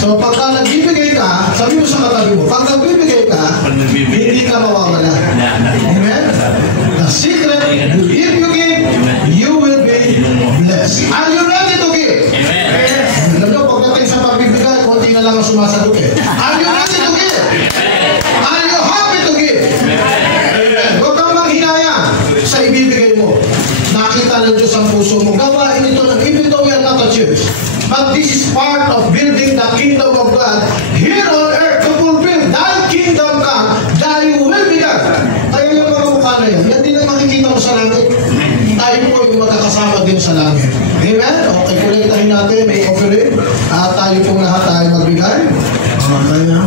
So pagka nagbibigay ka, sabi mo sa katabi mo, pag nagbibigay ka, hindi ka mawawala. Amen? The secret, if you give, you will be blessed. Are you ready to give? Amen. Alam nyo, pagdating sa pagbibigay, konti na lang ang sumasagot eh. Are you ready to give? Are you happy to give? Amen. Huwag kang manghinayang sa ibibigay mo. Nakita ng Diyos ang puso mo. Gawain ito ng even though we are not a church. But this is part of building the kingdom of God here on earth to fulfill thy kingdom come, thy will be done. Tayo yung mga mukha na yan. Yan din ang makikita mo sa langit. Tayo po yung magkakasama din sa langit. Amen? Okay, kulektahin natin. May offering. At tayo pong lahat tayo magbigay.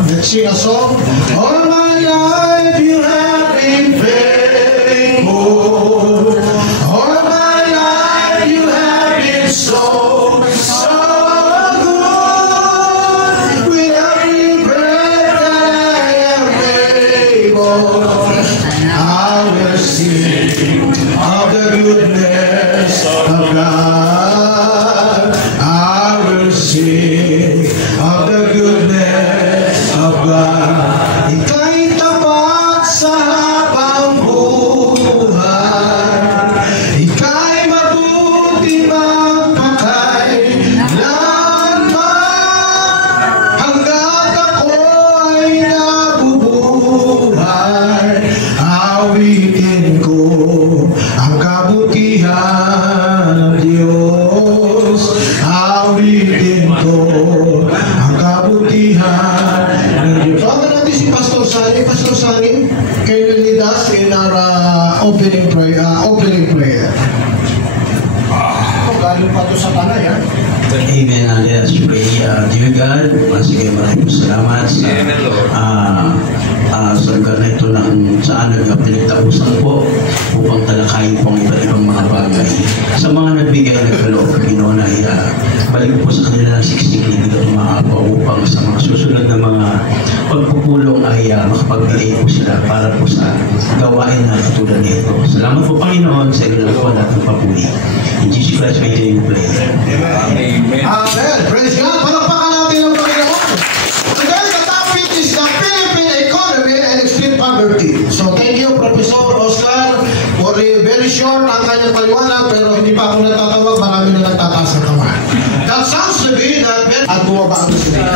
Let's sing a song. All my life you have been faithful. All my life you have been so goodness of God. I will sing of the goodness of God. Ika'y tapat sa habang buhay. Ika'y mabuti magpakailanman. Hanggat ako'y nabubuhay, awitin ko ang kabutihan ng Diyos. Awitin ko ang kabutihan ng Diyos. Tawagan natin si Pastor Sani. Pastor Sani, can you lead us in our opening prayer? Galing pa ito sa panay, ha? Amen. Let us pray. Dear God, once again, maraming salamat sa sa lugar na ito saan pinagtapusan po upang talakayin po ang iba't ibang mga bagay. Sa mga nagbigay ng kaloob, Panginoon, ay balik po sa kanila ng 60 dito umahaba upang sa mga susunod na mga pagpupulong ay makapagbigay po sila para po sa gawain na katulad nito. Salamat po, Panginoon, sa ilan po natin papuli. In Jesus Christ, may name we pray. Amen. Amen. Praise God. Palakpakan natin ang Panginoon. Today, the topic is the Philippine economy and extreme poverty. So, thank you, Professor Oscar, for very short ang kanyang paliwanag, pero hindi pa ako natatawag, marami na nagtataas ng kamay. That sounds to be that at bumaba ang sila.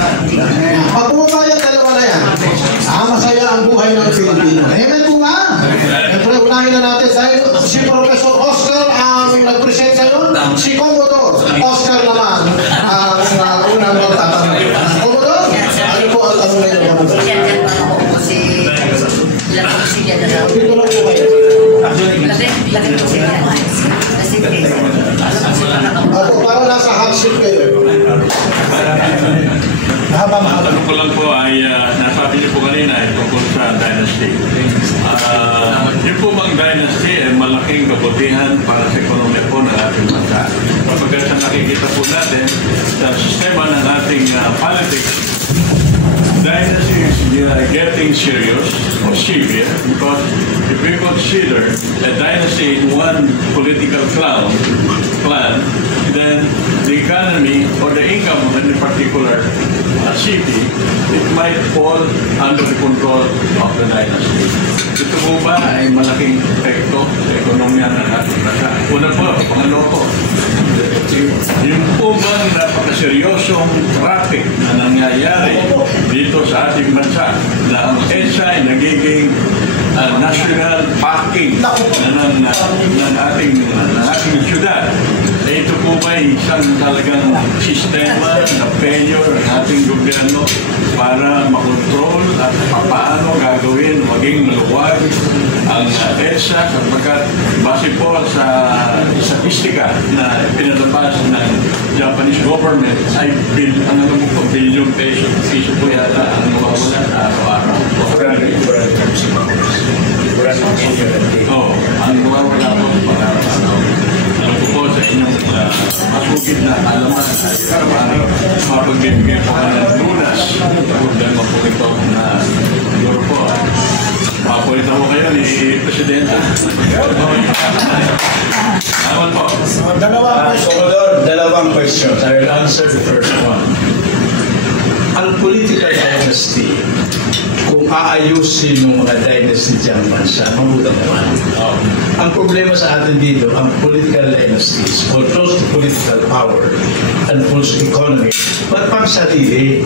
Pag bumaba yung dalawa na yan, masaya ang buhay ng Pilipino. Amen po ba? Siyempre, unahin na natin dahil si Professor Oscar ang nag-present sa'yo, si Commodore Oscar naman ang unang magtatanong. Commodore, ano po ang tanong na yun? Dito lang po kayo. Ako, parang nasa hot seat kayo. Ang tanong ko lang po ay nasabi niyo po kanina tungkol sa dynasty. Yung po bang dynasty ay malaking kabutihan para sa ekonomiya po ng ating bansa. Kapag sa nakikita po natin sa sistema ng ating politics, dynasty is getting serious or severe because if we consider a dynasty in one political clan, then the economy or the income of any particular city, it might fall under the control of the dynasty. Ito po ba ay malaking epekto sa ekonomiya ng ating bansa? Una po, pangalawa po, yung po bang napakaseryosong traffic na nangyayari dito sa ating bansa na ang EDSA ay nagiging national parking ng ating syudad. Ito po ba isang talagang sistema na failure ng ating gobyerno para makontrol at paano gagawin maging maluwag ang EDSA sapagkat base po sa statistika na pinalabas ng Japanese government ay bilyong piso po yata ang nawawala sa araw-araw. Ang nawawala po sa araw-araw. Alam ko po sa inyong masugid na alaman para mapagbibigay po ka ng lunas dahil mapulito na siguro po mapulito ko kayo ni Presidente. Awan po. Dalawang question. I will answer the first one. Ang political dynasty, kung aayusin ng mga dynasty diyang bansa, mabuti naman. Ang problema sa atin dito, ang political dynasties, or close to political power and close to economy, but pang sarili,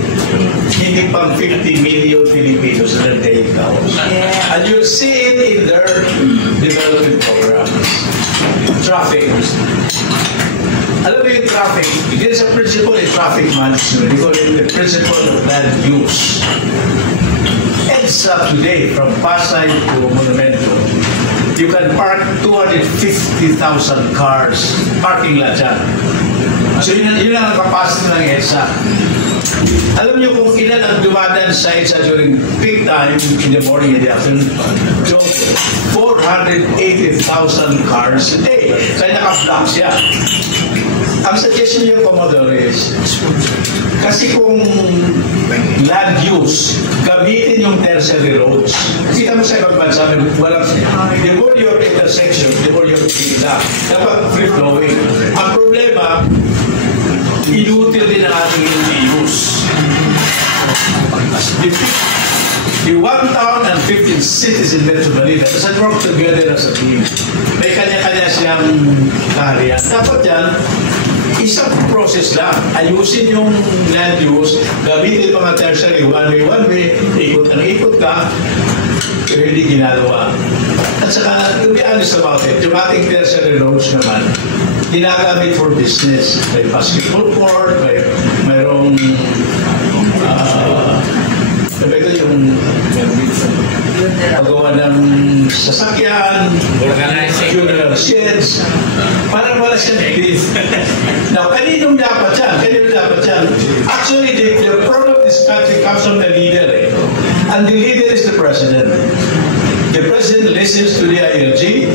hindi pang 50 million Filipinos na nagdaikaw. And you'll see it in their development programs. Traffic. Alam mo yung traffic, there's a principle in traffic management. We call it the principle of land use. Ends up today from Pasay to Monumento. You can park 250,000 cars, parking lot yan. So yun ang capacity ng EDSA. Alam niyo kung ilan ang dumadaan sa EDSA during peak time in the morning and the afternoon? 480,000 cars a day. Kaya naka-block siya. Ang suggestion niyo, Commodore, is kasi kung land use, gamitin yung tertiary roads. Kita mo sa ibang bansa, walang, the more your intersection, the more your pila. Dapat free-flowing. Ang problema, inutil din ang ating use. The 1,015 cities in Metro Manila as I work together as a team. May kanya-kanya siyang kaharian. Dapat yan, isang process lang. Ayusin yung land use, gamitin mga tertiary, one way, ikot ang ikot ka, pero hindi ginagawa. At saka, to be honest about it, yung ating tertiary roads naman, ginagamit for business. May basketball court, mayroong yung paggawa ng sasakyan, funeral sheds, parang wala siya negative. Now, kaninong dapat yan? Actually, the problem of this country comes from the leader. And the leader is the president. The president listens to the ILG,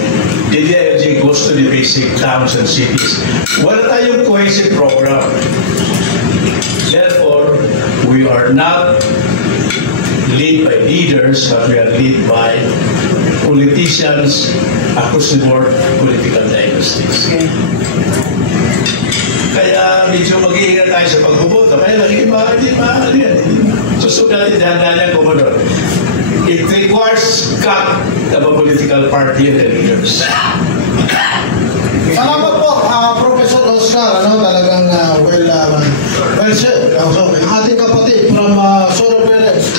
the ILG goes to the basic towns and cities. Wala tayong cohesive program. Therefore, we are not led by leaders, but we are led by politicians across the board, political dynasties. Kaya medyo mag-iingat tayo sa pagbuboto. Kaya hindi maaari yan. Susugatin dahan-dahan ko mo doon. It requires cut of a political party and the leaders. Salamat po, Professor Oscar. Talagang well said. So, ating kapatid from Soro Perez.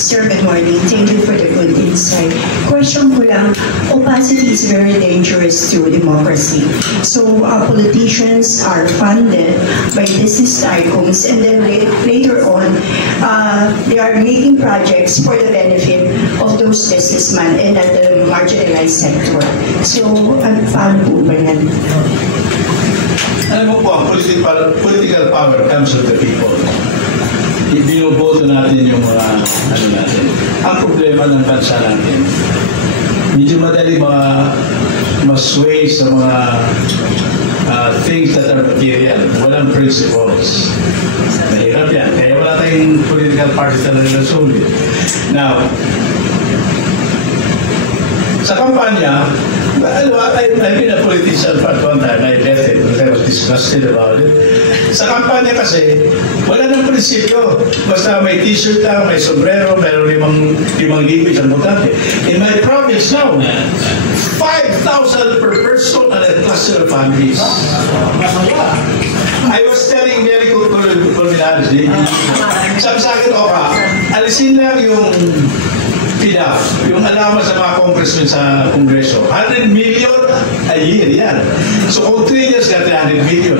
Sir, good morning. Thank you for the good insight. Question ko lang, opacity is very dangerous to democracy. So, politicians are funded by these stycoons, and then later on, they are making projects for the benefit of those businessmen and at the marginalized sector. So, paano po ba yan? Alam mo po, ang political power comes from the people. Binoboto natin yung mga natin. Ang problema ng bansa natin, medyo madali ma-sway sa mga things that are material. Walang principles. Mahirap yan. Kaya wala tayong political party talaga na solid. Now, sa kampanya, I've been a politician at one time. I left it because I was disgusted about it. Sa kampanya kasi, wala nang prinsipyo. Basta may t-shirt lang, may sombrero, mayroon 5,000 isang butante. In my province now, 5,000 per person and a cluster of families. I was telling very good Colonels, sabi sa akin, alisin lang yung PIDAF, yung alaman sa mga congressmen sa Kongreso. 100 million a year, yan. So kung 3 years ka, 300 million.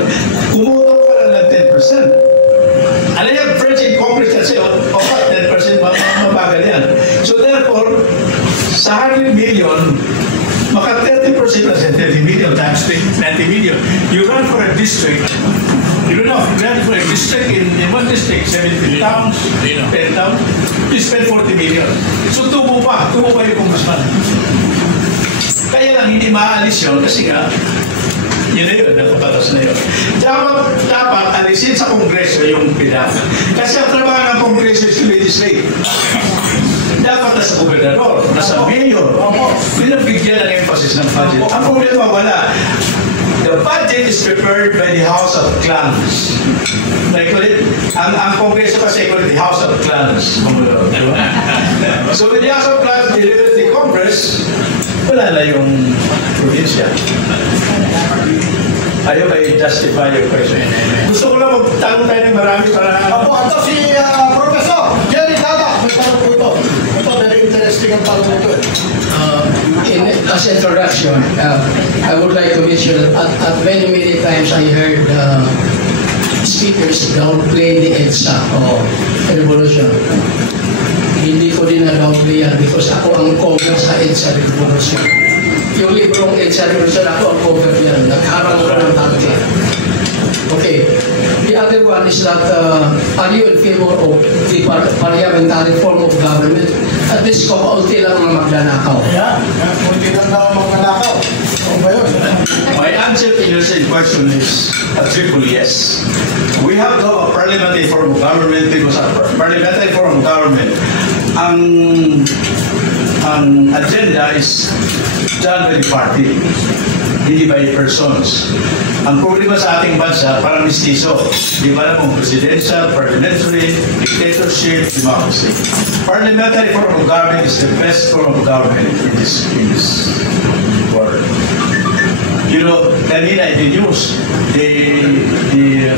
Kumutok ka lang ng 10%. Ano yan, friends in Congress kasi, 10% mabagal yan. So therefore, sa 100 million, maka 30% na sa 30 million times 90 million. You run for a district, you know, you run for a district in one district, 70 towns, 10 towns, you spend 40 million. So tubo pa yung congressman. Kaya lang hindi maaalis yun kasi nga, yun na yun, nakabatas na yun. Dapat alisin sa Kongreso yung PIDAF. Kasi ang trabaho ng Kongreso is to legislate. Dapat nasa gobernador, nasa mayor. Pinabigyan ng emphasis ng budget. Ang problema wala. The budget is prepared by the House of Clans. Ang Kongreso kasi the House of Clans. So when the House of Clans delivers the Congress, wala na yung probinsya. Ayaw kayo justify your question. Gusto ko lang magtanong tayo ng marami para... Ito si Professor Jerry Dada. May tanong po ito. Ito, very interesting ang tanong ito. As introduction, I would like to mention that at many times I heard speakers downplay the EDSA o revolution. Hindi ko din na-downplay yan because ako ang cover sa EDSA revolution. Yung librong EDSA revolution, ako ang cover yan. Nagharang ko ng tangke. Okay. The other one is that are you in favor of the parliamentary form of government? At least kaunti lang ang magnanakaw. Yeah, kaunti lang daw ang magnanakaw. My answer to your question is a triple yes. We have to have a parliamentary form of government because a parliamentary form of government, ang agenda is done by the party, hindi by persons. Ang problema sa ating bansa, parang mistiso. Di ba naman presidential, parliamentary, dictatorship, democracy. Parliamentary form of government is the best form of government in this world. You know, kanina in the news, the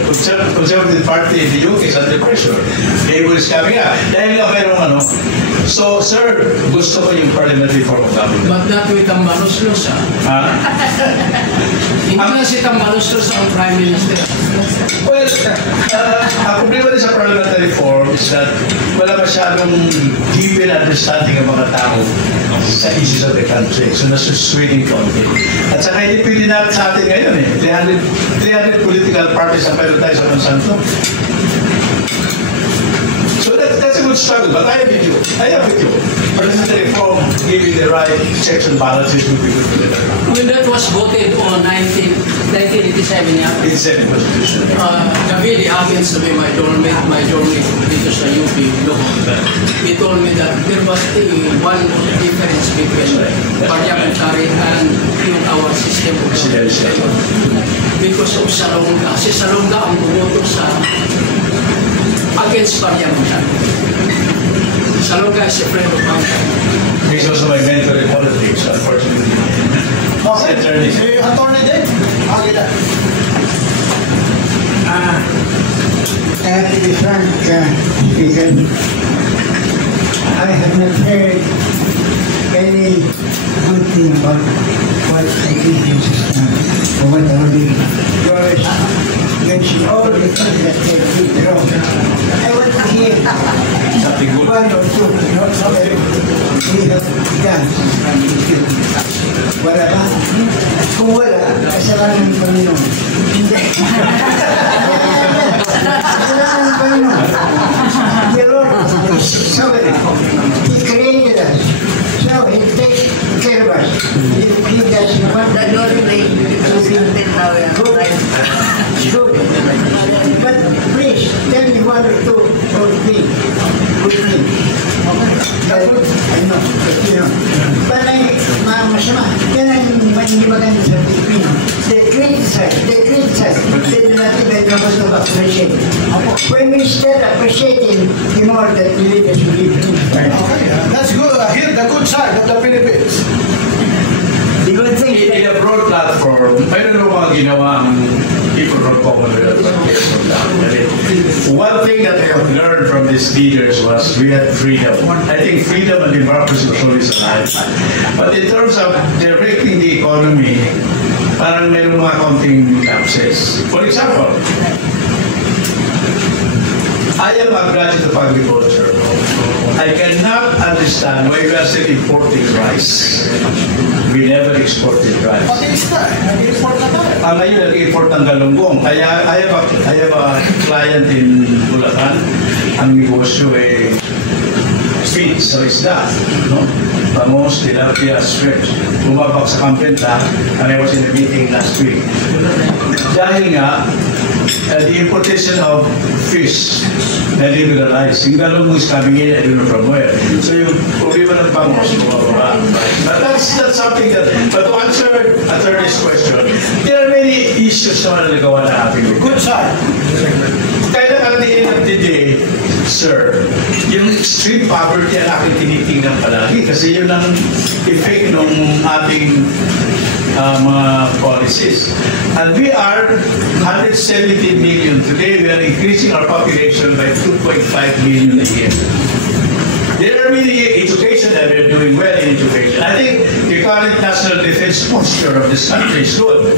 Conservative Party in the UK is under pressure. Labour is coming up. Dahil nga mayroong So, sir, gusto ko yung parliamentary form of government. But not with Tambaluslos, Hindi na si Tambaluslos ang Prime Minister. Well, ang problema din sa parliamentary form is that wala masyadong deep understanding ng mga tao sa issues of the country. So, nasuswinging konti. At saka hindi pwede natin sa atin ngayon 300 political parties ang pwede tayo sa Consanto. So, that's a good good struggle, but I am with you. I am with you. President reform, giving the right checks and balances would be good for the country. When that was voted on 1987, yeah? It's set in Constitution. Davide happens to be my doormate dito sa UP. He told me that there was one difference between parliamentary and our system of government. Because of Salonga. Si Salonga ang bumoto sa against parliamentary. Salonga is a friend of mankind. He's also my mentor in politics, unfortunately. Okay. Attorney din. Agila. I have to be frank, because I have not heard any good thing about what the Egyptians have done, or what are doing. Yours mentioned all the things that they did wrong. I want to hear one or two, not we have done from Egypt. Wala ba? Kung wala, kasalanan ng Panginoon. Hindi. Kasalanan ng Panginoon. The Lord is sovereign. He created us. So He takes care of us. He does what the Lord made to be good. Good. But please, tell me one or two or three good things. I know, but you know. But masama. Yan ang hindi maganda sa Pilipino. They criticize. They do not even know what to appreciate. When we start appreciating, the more that the leaders will be. Okay, that's good. Hear the good side of the Philippines. The good thing in a broad platform, mayroon naman mga ginawa ang people from Commonwealth. One thing that I have learned from these leaders was we had freedom. I think freedom and democracy was always alive. But in terms of directing the economy, parang mayroon mga konting lapses. For example, I am a graduate of agriculture. I cannot understand why we are still importing rice. We never exported rice. Ngayon, nag-import ng galunggong. Kaya I have a client in Bulacan. Ang negosyo ay feed sa isda. No? Bangus, tilapia, shrimp. Bumabak sa kampenta. And I was in a meeting last week. Dahil nga, the importation of fish na liberalized. Yung galunggong is coming in, I don't know from where. So yung problema ng bangus, bumababa. But that's something that, but to answer attorney's question, there are many issues na nagawa na ating good side. Kaya at the end of the day, sir, yung extreme poverty ang aking tinitingnan palagi kasi yun ang effect ng ating mga policies. And we are 170 million. Today we are increasing our population by 2.5 million a year. There are many education that we are doing well in education. I think the current national defense posture of this country is good.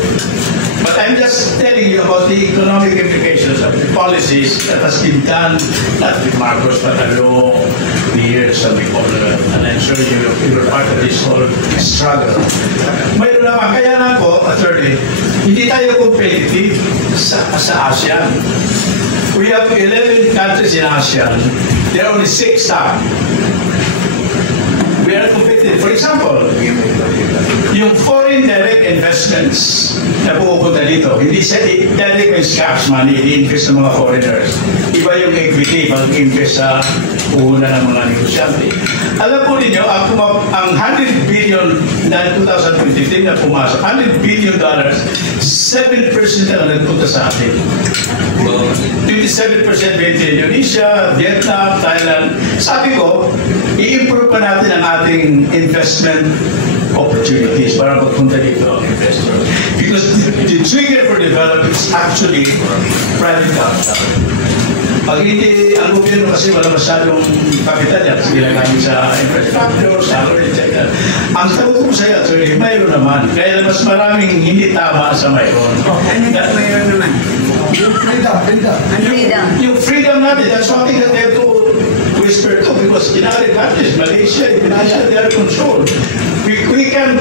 But I'm just telling you about the economic implications of the policies that has been done, not with Marcos, but along the years of the Commonwealth. And I'm sure you're part of this whole struggle. Mayroon naman, kaya na po, attorney, hindi tayo competitive sa ASEAN. We have 11 countries in ASEAN. There are only 6 now. We are competitive. For example, yung foreign direct investments na pupunta dito, hindi siya direct means cash money, i-invest ng mga foreigners. Iba yung equity, mag-invest sa puhunan ng mga negosyante. Alam po ninyo, ang 100 billion na 2015 na pumasok, $100 billion, 7% na nagpunta sa atin. 27% went to Indonesia, Vietnam, Thailand. Sabi ko, i-improve pa natin ang ating investment opportunities para magpunta dito ang investor. Because the trigger for development is actually private capital. Pag hindi, ang gobyerno kasi wala masyadong kapital yan kasi ginagamit sa infrastructure, salary, etc. Ang sagot ko sa iyo, actually, mayroon naman. Kaya mas maraming hindi tama sa mayroon. Ano na mayroon naman? Yung freedom natin, that's something that they have to whisper to because in other countries, Malaysia, Indonesia, they are controlled. We can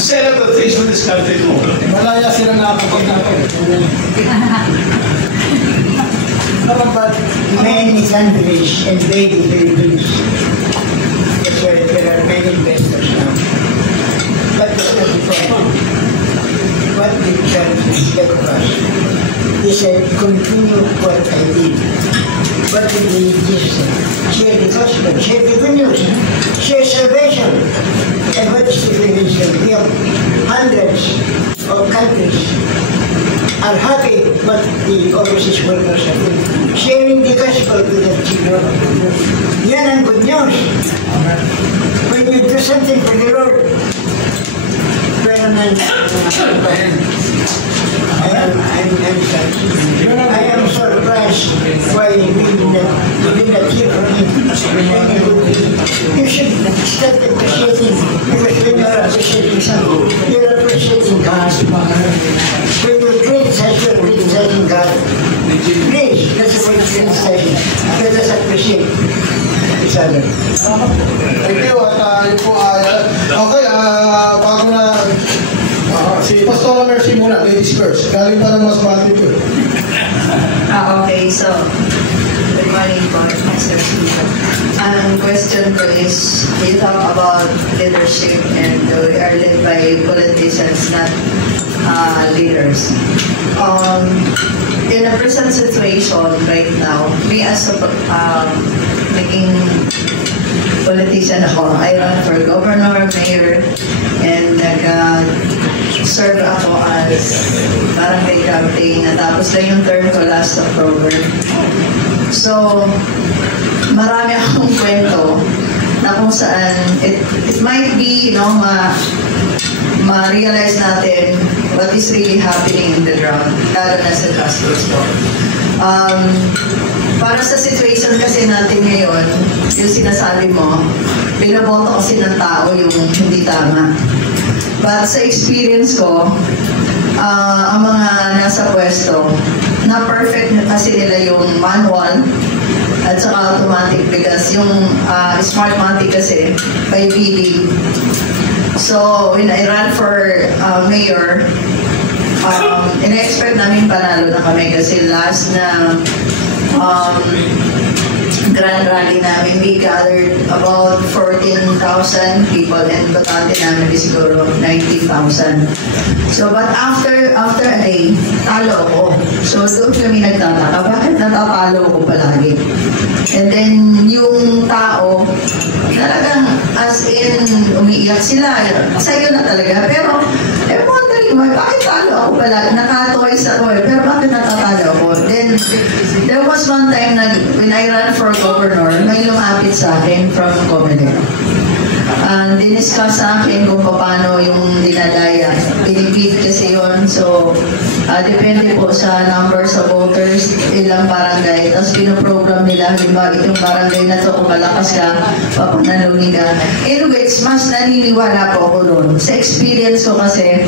set up the things with this country too. Malaya sila nakakapag natin. But many countries invade the Philippines. That's why there are many investors now. But that's not the problem. What the church expect of us is to continue what I did. What did Jesus say? Share the gospel, share the good news, share salvation. And what is the Philippines? We have hundreds of countries are happy what the overseas workers are doing. Sharing the gospel with the children. Yan ang good news. When you do something for the Lord, I am surprised why we did not hear from him. You should start appreciating, because when you are appreciating something, you are appreciating God. When you criticize, you are criticizing God. Please, that's the way to criticize. Let us appreciate each other. Thank you. At yun po okay, bago na si Pastor Mercy muna, ladies first. Galing pa ng mas bati po. Okay, so good morning po, Pastor Steve. Ang question ko is, you talk about leadership and we are led by politicians, not leaders. In a present situation right now, me as a naging politician ako, I run for governor, mayor, and nag-serve ako as barangay captain. Natapos lang yung term ko last October. So, marami akong kwento na kung saan it might be, ma-realize natin what is really happening in the ground, lalo na sa grassroots po. Para sa situation kasi natin ngayon, yung sinasabi mo, binoboto kasi ng tao yung hindi tama. But sa experience ko, ang mga nasa pwesto, na perfect na kasi nila yung manual at saka automatic because yung Smartmatic kasi by bidding. So when I ran for mayor, in-expect namin panalo na kami kasi last na grand rally namin, we gathered about 14,000 people and batante namin is siguro 90,000. So, but after a day, talo ako. So, doon kami nagtataka, bakit natatalo ako palagi? And then, yung tao, talagang as in, umiiyak sila. Sa'yo na talaga. Pero, wondering, bakit talo ako palagi? Nakatoys ako pero bakit natatalo ako? Then, there was one time na when I ran for governor, may lumapit sa akin from Comelec. Diniscuss sa akin kung paano yung dinadaya. Pinipid kasi yun. So, depende po sa number sa voters, ilang barangay. Tapos pinoprogram nila, halimbawa itong barangay na to, kung malakas ka, papanalungin ka. Anyways, mas naniniwala po ako doon. Sa experience ko kasi,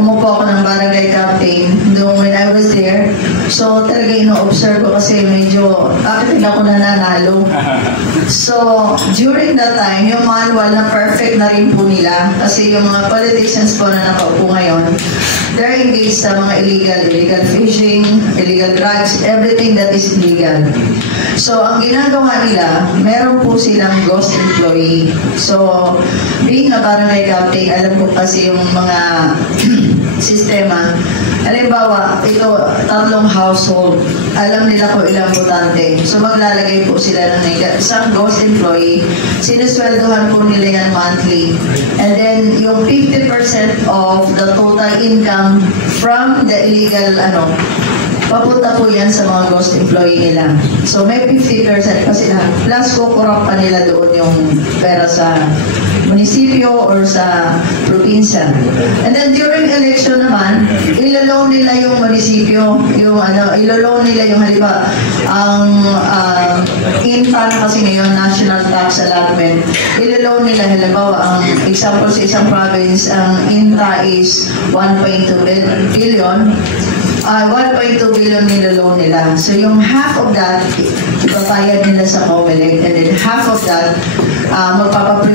umupo ako ng barangay captain noong when I was there. So, talaga ino-observe ko kasi medyo, bakit hindi ako nananalo? So, during that time, yung manual na perfect na rin po nila kasi yung mga politicians po na nakaupo ngayon, they're engaged sa mga illegal fishing, illegal drugs, everything that is illegal. So, ang ginagawa nila, meron po silang ghost employee. So, being a barangay captain, alam ko kasi yung mga sistema. Halimbawa, ito, 3 household. Alam nila kung ilang botante. So, maglalagay po sila ng isang ghost employee. Sinisweldohan po nila yan monthly. And then, yung 50% of the total income from the illegal, papunta po yan sa mga ghost employee nila. So, may 50% pa sila. Plus, kukurap pa nila doon yung pera sa munisipyo or sa probinsya. And then, during election naman, iloloan nila yung munisipyo, iloloan nila yung halimbawa, ang INTA kasi ngayon, National Tax Allotment, iloloan nila halimbawa, ang example sa isang province, ang INTA is 1.2 billion. 1.2 billion nilaloan nila. So yung half of that, ipapayad nila sa COMELEC, and then half of that,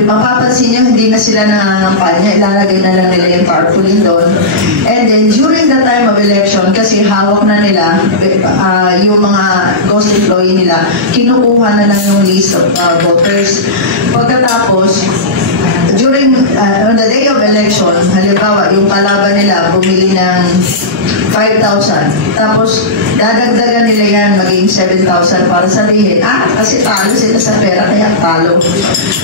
mapapansin nyo, hindi na sila nangangampanya, ilalagay na lang nila yung carpooling doon. And then during the time of election, kasi hawak na nila yung mga ghost employee nila, kinukuha na lang yung list of voters. Pagkatapos, during on the day of election, halimbawa, yung kalaban nila bumili ng 5,000. Tapos, dadagdagan nila yan maging 7,000 para sabihin, kasi talo sila sa pera, kaya talo.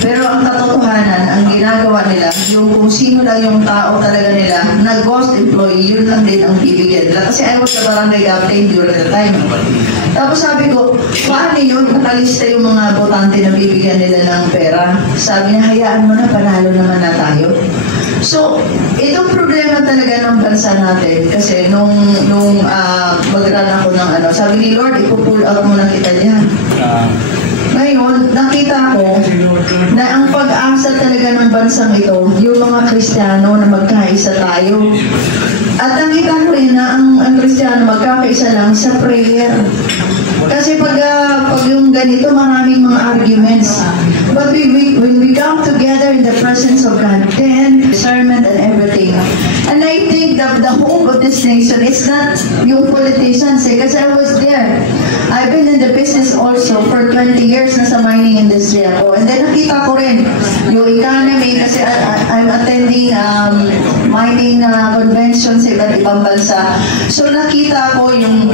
Pero ang katotohanan, ang ginagawa nila, yung kung sino lang yung tao talaga nila, na ghost employee, yun lang din ang bibigyan nila. Kasi I was the barangay captain during the time. Tapos sabi ko, paano yun? Nakalista yung mga botante na bibigyan nila ng pera. Sabi niya, hayaan mo na, panalo naman na tayo. So, itong problema talaga ng bansa natin, kasi nung mag-run ako ng sabi ni Lord, ipupull out mo na kita dyan. Ngayon, nakita ko na ang pag-asa talaga ng bansang ito, yung mga Kristiyano na magkaisa tayo. At nakita ko rin na ang Kristiyano magkakaisa lang sa prayer. Kasi pag yung ganito, maraming mga arguments. But when we come together in the presence of God, then discernment and everything. And I think that the hope of this nation is not yung politicians, kasi I was there. I've been in the business also for 20 years na sa mining industry ako. And then nakita ko rin yung economy, kasi I'm attending mining convention sa iba't ibang bansa. So nakita ko yung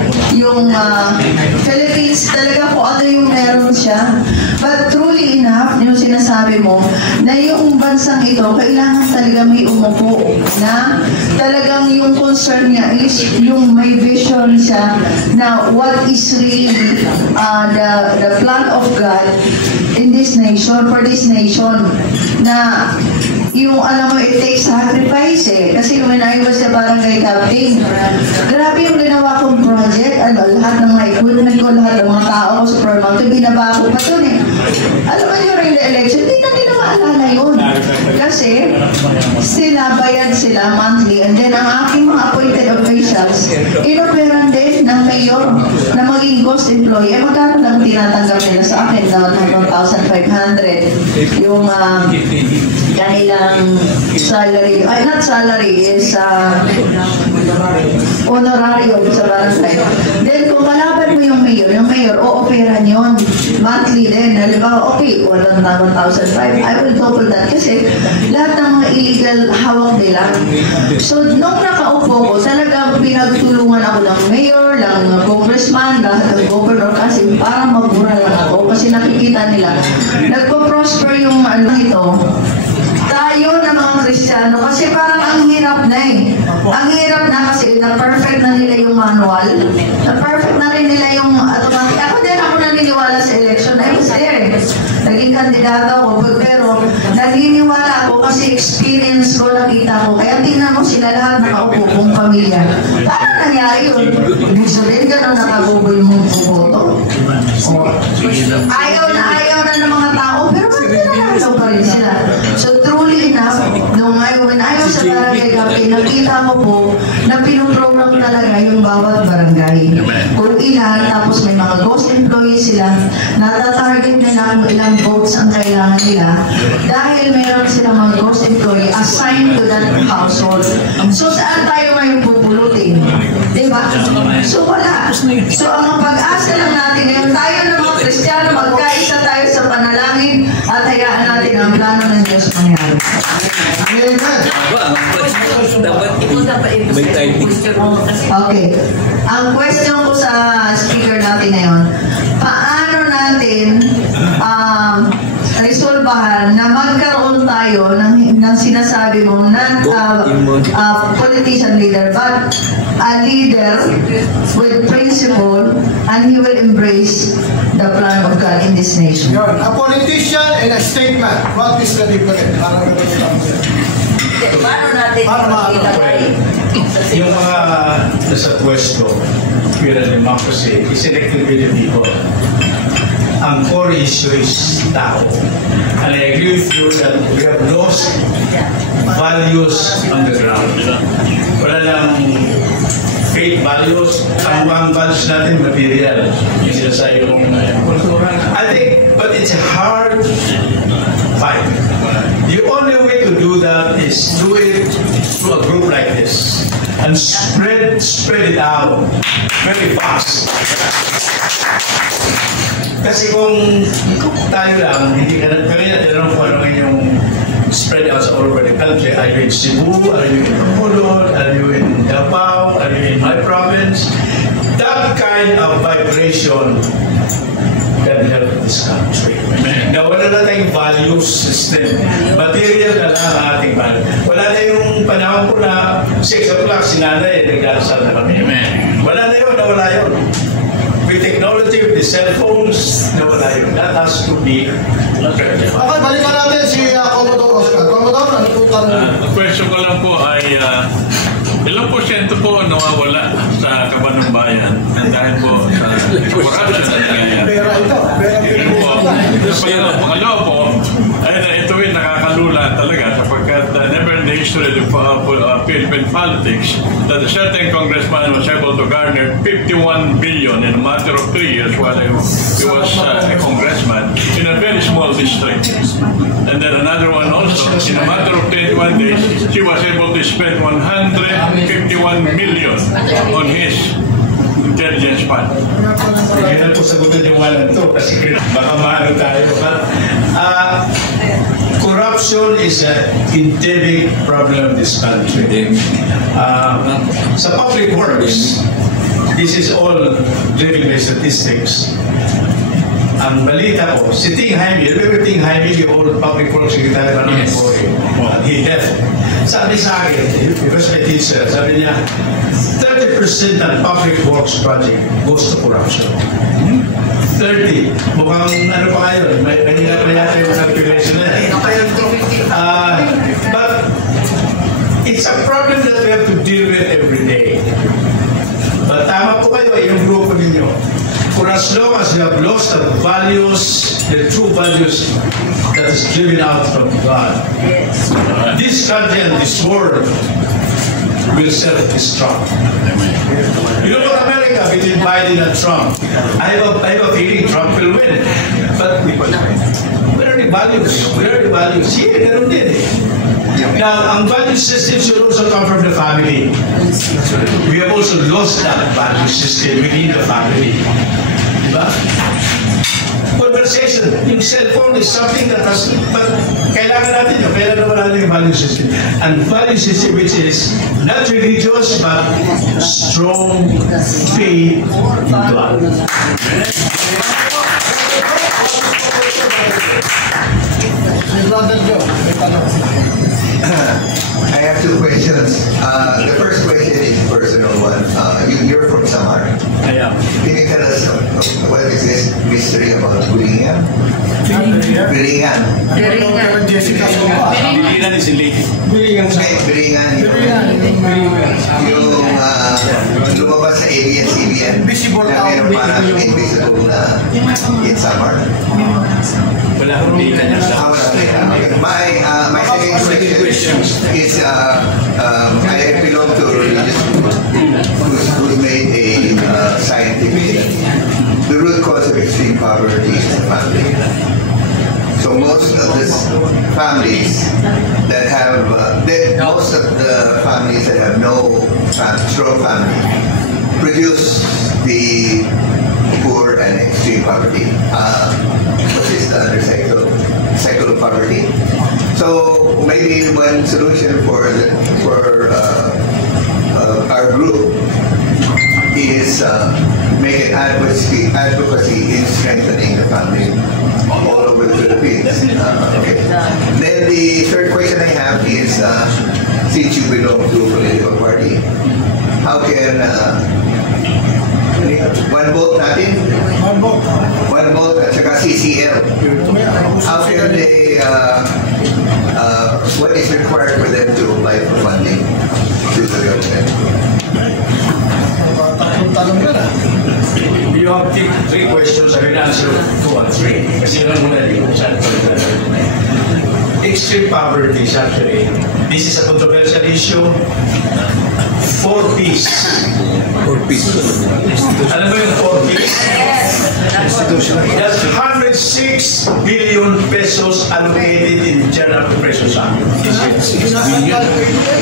Philippines talaga kung ano yung meron siya. But truly enough, yung sinasabi mo, na yung bansang ito, kailangan talaga may umupo na talagang yung concern niya is yung may vision siya na what is really the plan of God in this nation, for this nation, na yung alam mo, it takes sacrifice kasi when I was a barangay captain, grabe yung ginawa kong project, lahat ng mga equipment ko, lahat ng mga tao ko sa Paramount, binaba ko pa dun Alam mo yun, in the election, hindi na nila maalala yun. Kasi sila, bayad sila monthly, and then ang aking mga appointed officials, inoperan din ng mayor na maging ghost employee. Magkano lang tinatanggap nila sa akin na 1,500 yung kanilang salary, not salary, is honorarium sa barangay. Then kung kalaban mo yung mayor, o-operan yun monthly din. Halimbawa, okay, 1,500, I will double that kasi lahat ng mga illegal hawak nila. So nung nakaupo ko, talagang pinagtulungan ako ng mayor, ng congressman, lahat ng governor, kasi para magmura lang ako kasi nakikita nila nagpo-prosper yung ito. Tayo na mga Kristiyano, kasi parang ang hirap na Ang hirap na kasi na-perfect na nila yung manual, na-perfect na rin nila yung automatic. Ako din ako naniniwala sa election. I was there. Naging kandidata ako, pero naniniwala ako kasi experience ko, nakita ko. Kaya tingnan mo sila lahat nakaupo kong pamilya. Paano nangyari yun? Ibig sabihin, gano'n nakagubo yung boto. Ayaw na ng mga tao, pero nanalo pa rin sila. So truly enough, when I was sa barangay captain, nakita mo po na pinuprogram talaga yung bawat barangay. Kung ilan, tapos may mga ghost employees sila, natatarget nila kung ilang votes ang kailangan nila dahil meron silang mga ghost employee assigned to that household. So saan tayo ngayon pupulutin? Diba? So wala. So ang pag-asa lang natin ngayon, tayo na mga Kristiyano, magkaisa tayo sa panalangin at hayaan natin ang plano ng Diyos mangyari. Okay. Ang question ko sa speaker natin ngayon, paano natin resolbahan na magkaroon tayo ng sinasabi mo na politician leader, but a leader with principle, and he will embrace the plan of God in this nation. A politician and a statement. What is the difference? Paano natin ilagay? Yung mga nasa pwesto, pure democracy, is elected by the people. Ang core issue is tao. And I agree with you that we have lost values on the ground. Wala lang faith values, ang values natin material. Yung sinasabi yung I think, but it's a hard fight. The only way to do that is do it through a group like this and spread it out very fast. Kasi kung tayo lang, hindi ka na, kami natin kung ano yung spread out all over the country. Are you in Cebu? Are you in Bacolod? Are you in Davao? Are you in my province? That kind of vibration can help this country. Na wala na tayong value system. Material na lang ang ating value. Wala na yung panahon ko na 6 o'clock sinanay, nagdasal na kami. Wala na yun, nawala yun. With technology, with the cell phones, nawala yun. That has to be Okay, balikan natin si Commodore Oscar. Commodore, ano po tanong? Question ko lang po ay ilang porsyento po nawawala sa Kabanong Bayan dahil po sa corruption na nangyayari? Pera ito. Pangalawa po, ay ito ay nakakalula talaga sapagkat never in the history of Philippine politics that a certain congressman was able to garner 51 billion in a matter of 3 years while he was a congressman in a very small district. And then another one also, in a matter of 21 days, she was able to spend 151 million on his intelligence fund. Hindi na po sagutin yung walang to kasi baka maano tayo. Corruption is an endemic problem in this country. Sa public works, this is all driven by statistics. Ang balita ko, si Ting Jaime, remember Ting Jaime, the old public works secretary ng he left. Sabi sa akin, he was my teacher, sabi niya, 30% ng public works project goes to corruption. 30. Mukhang ano pa kayo, may yata yung calculation na yan. But it's a problem that we have to deal with every day. But tama po kayo, yung grupo ninyo. For as long as you have lost the values, the true values that is driven out from God, this country and this world will self-destruct. You know what, America, between Biden and Trump, I have a feeling Trump will win. But where are the values? Where are the values? Here, ganun din eh. Now, ang value system should also come from the family. We have also lost that value system within the family. Diba? Conversation, yung cellphone is something that has, but kailangan natin yun, kailangan naman natin yung value system. And value system which is not religious, but strong faith in God. I have two questions. The first question is a personal one. You're from Samar. I am. Can you tell us what is this mystery about Biringan? Biringan. Biringan is illegal. Biringan. Yung lumabas sa ABS-CBN na meron parang invisible na in Samar. Wala akong data niya sa My second question is I belong to a religious group who made a scientific the root cause of extreme poverty is the family. So most of the families that have most of the families that have no strong family produce the poor and extreme poverty. What is the other cycle of poverty? So maybe one solution for our group is make an advocacy in strengthening the family all over the Philippines. Okay. Then the third question I have is, since you belong to a political party, how can one vote natin? One vote at saka CCL. How can they, what is required for them to apply for funding to the government? You have three questions. I will answer 2 and 3. Kasi yun muna din kung saan extreme poverty is actually, this is a controversial issue. 4 P's Alam mo yung 4Ps? That's 106 billion pesos allocated in general preparation fund.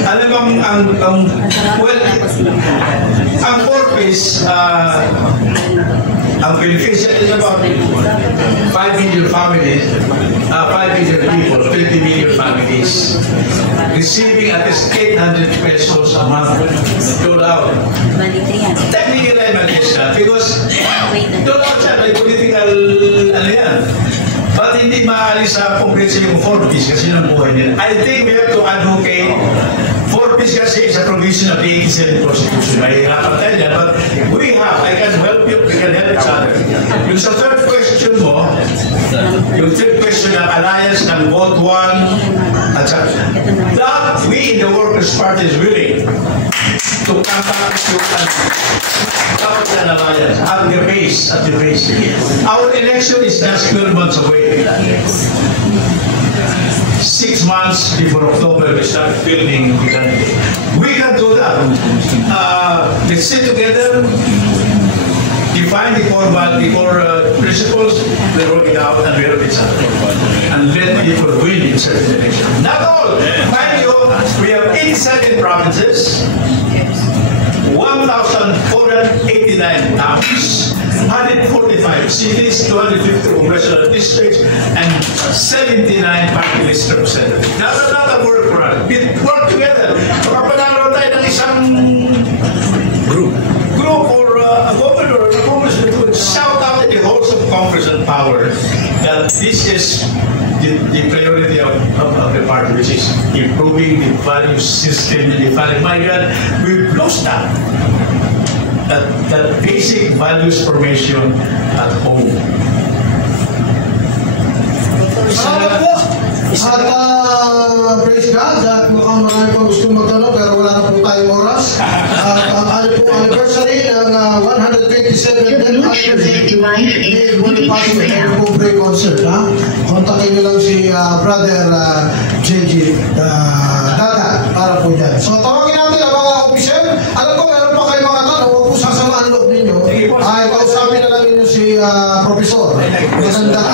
Alam mo ang 4Ps, ang beneficiary is about 5 million families, 5 million people, 20 million families, receiving at least 800 pesos a month. Dole out. Technically, I manage that because dole out siya, may political, ano yan. But hindi maalis sa comprehensive yung 4Ps kasi ng buhay nila. I think we have to advocate 4Ps kasi is a provision of the 87 Constitution. Mahirapan tayo dyan, but we have, I can help you, we can help each other. Yung sa third question mo, yung third question ng alliance ng Vote 1, at that we in the Workers' Party is willing to come back to an alliance at the base, Our election is just 12 months away. 6 months before October, we start building the country. We can do that. Let's sit together, define the core principles, we work it out, and we help each other. And let people win in certain elections. Not all. Mind you, we have 87 provinces, 1,489 towns, 145 cities, 250 congressional districts, and 79 party list representatives. That's not a work for us. We work together. Pagkapanalo tayo ng isang group or a governor or a congressman would shout out in the halls of Congress and power that this is the priority of the party, which is improving the value system and the value. My God, we've lost that basic values formation at home. Salamat po. At praise God, at mukhang marami pa gusto magtanong pero wala na po tayong oras. At ang anniversary ng 127th anniversary ni Bonifacio Recovery Concert. Kontakin nyo lang si Brother JJ Dada para po dyan. So tawagin natin ang mga official. Alam ko meron pa kayo mga tanong, huwag po sasamaan loob ninyo. Ay kausapin na lang ninyo si Professor. Magandang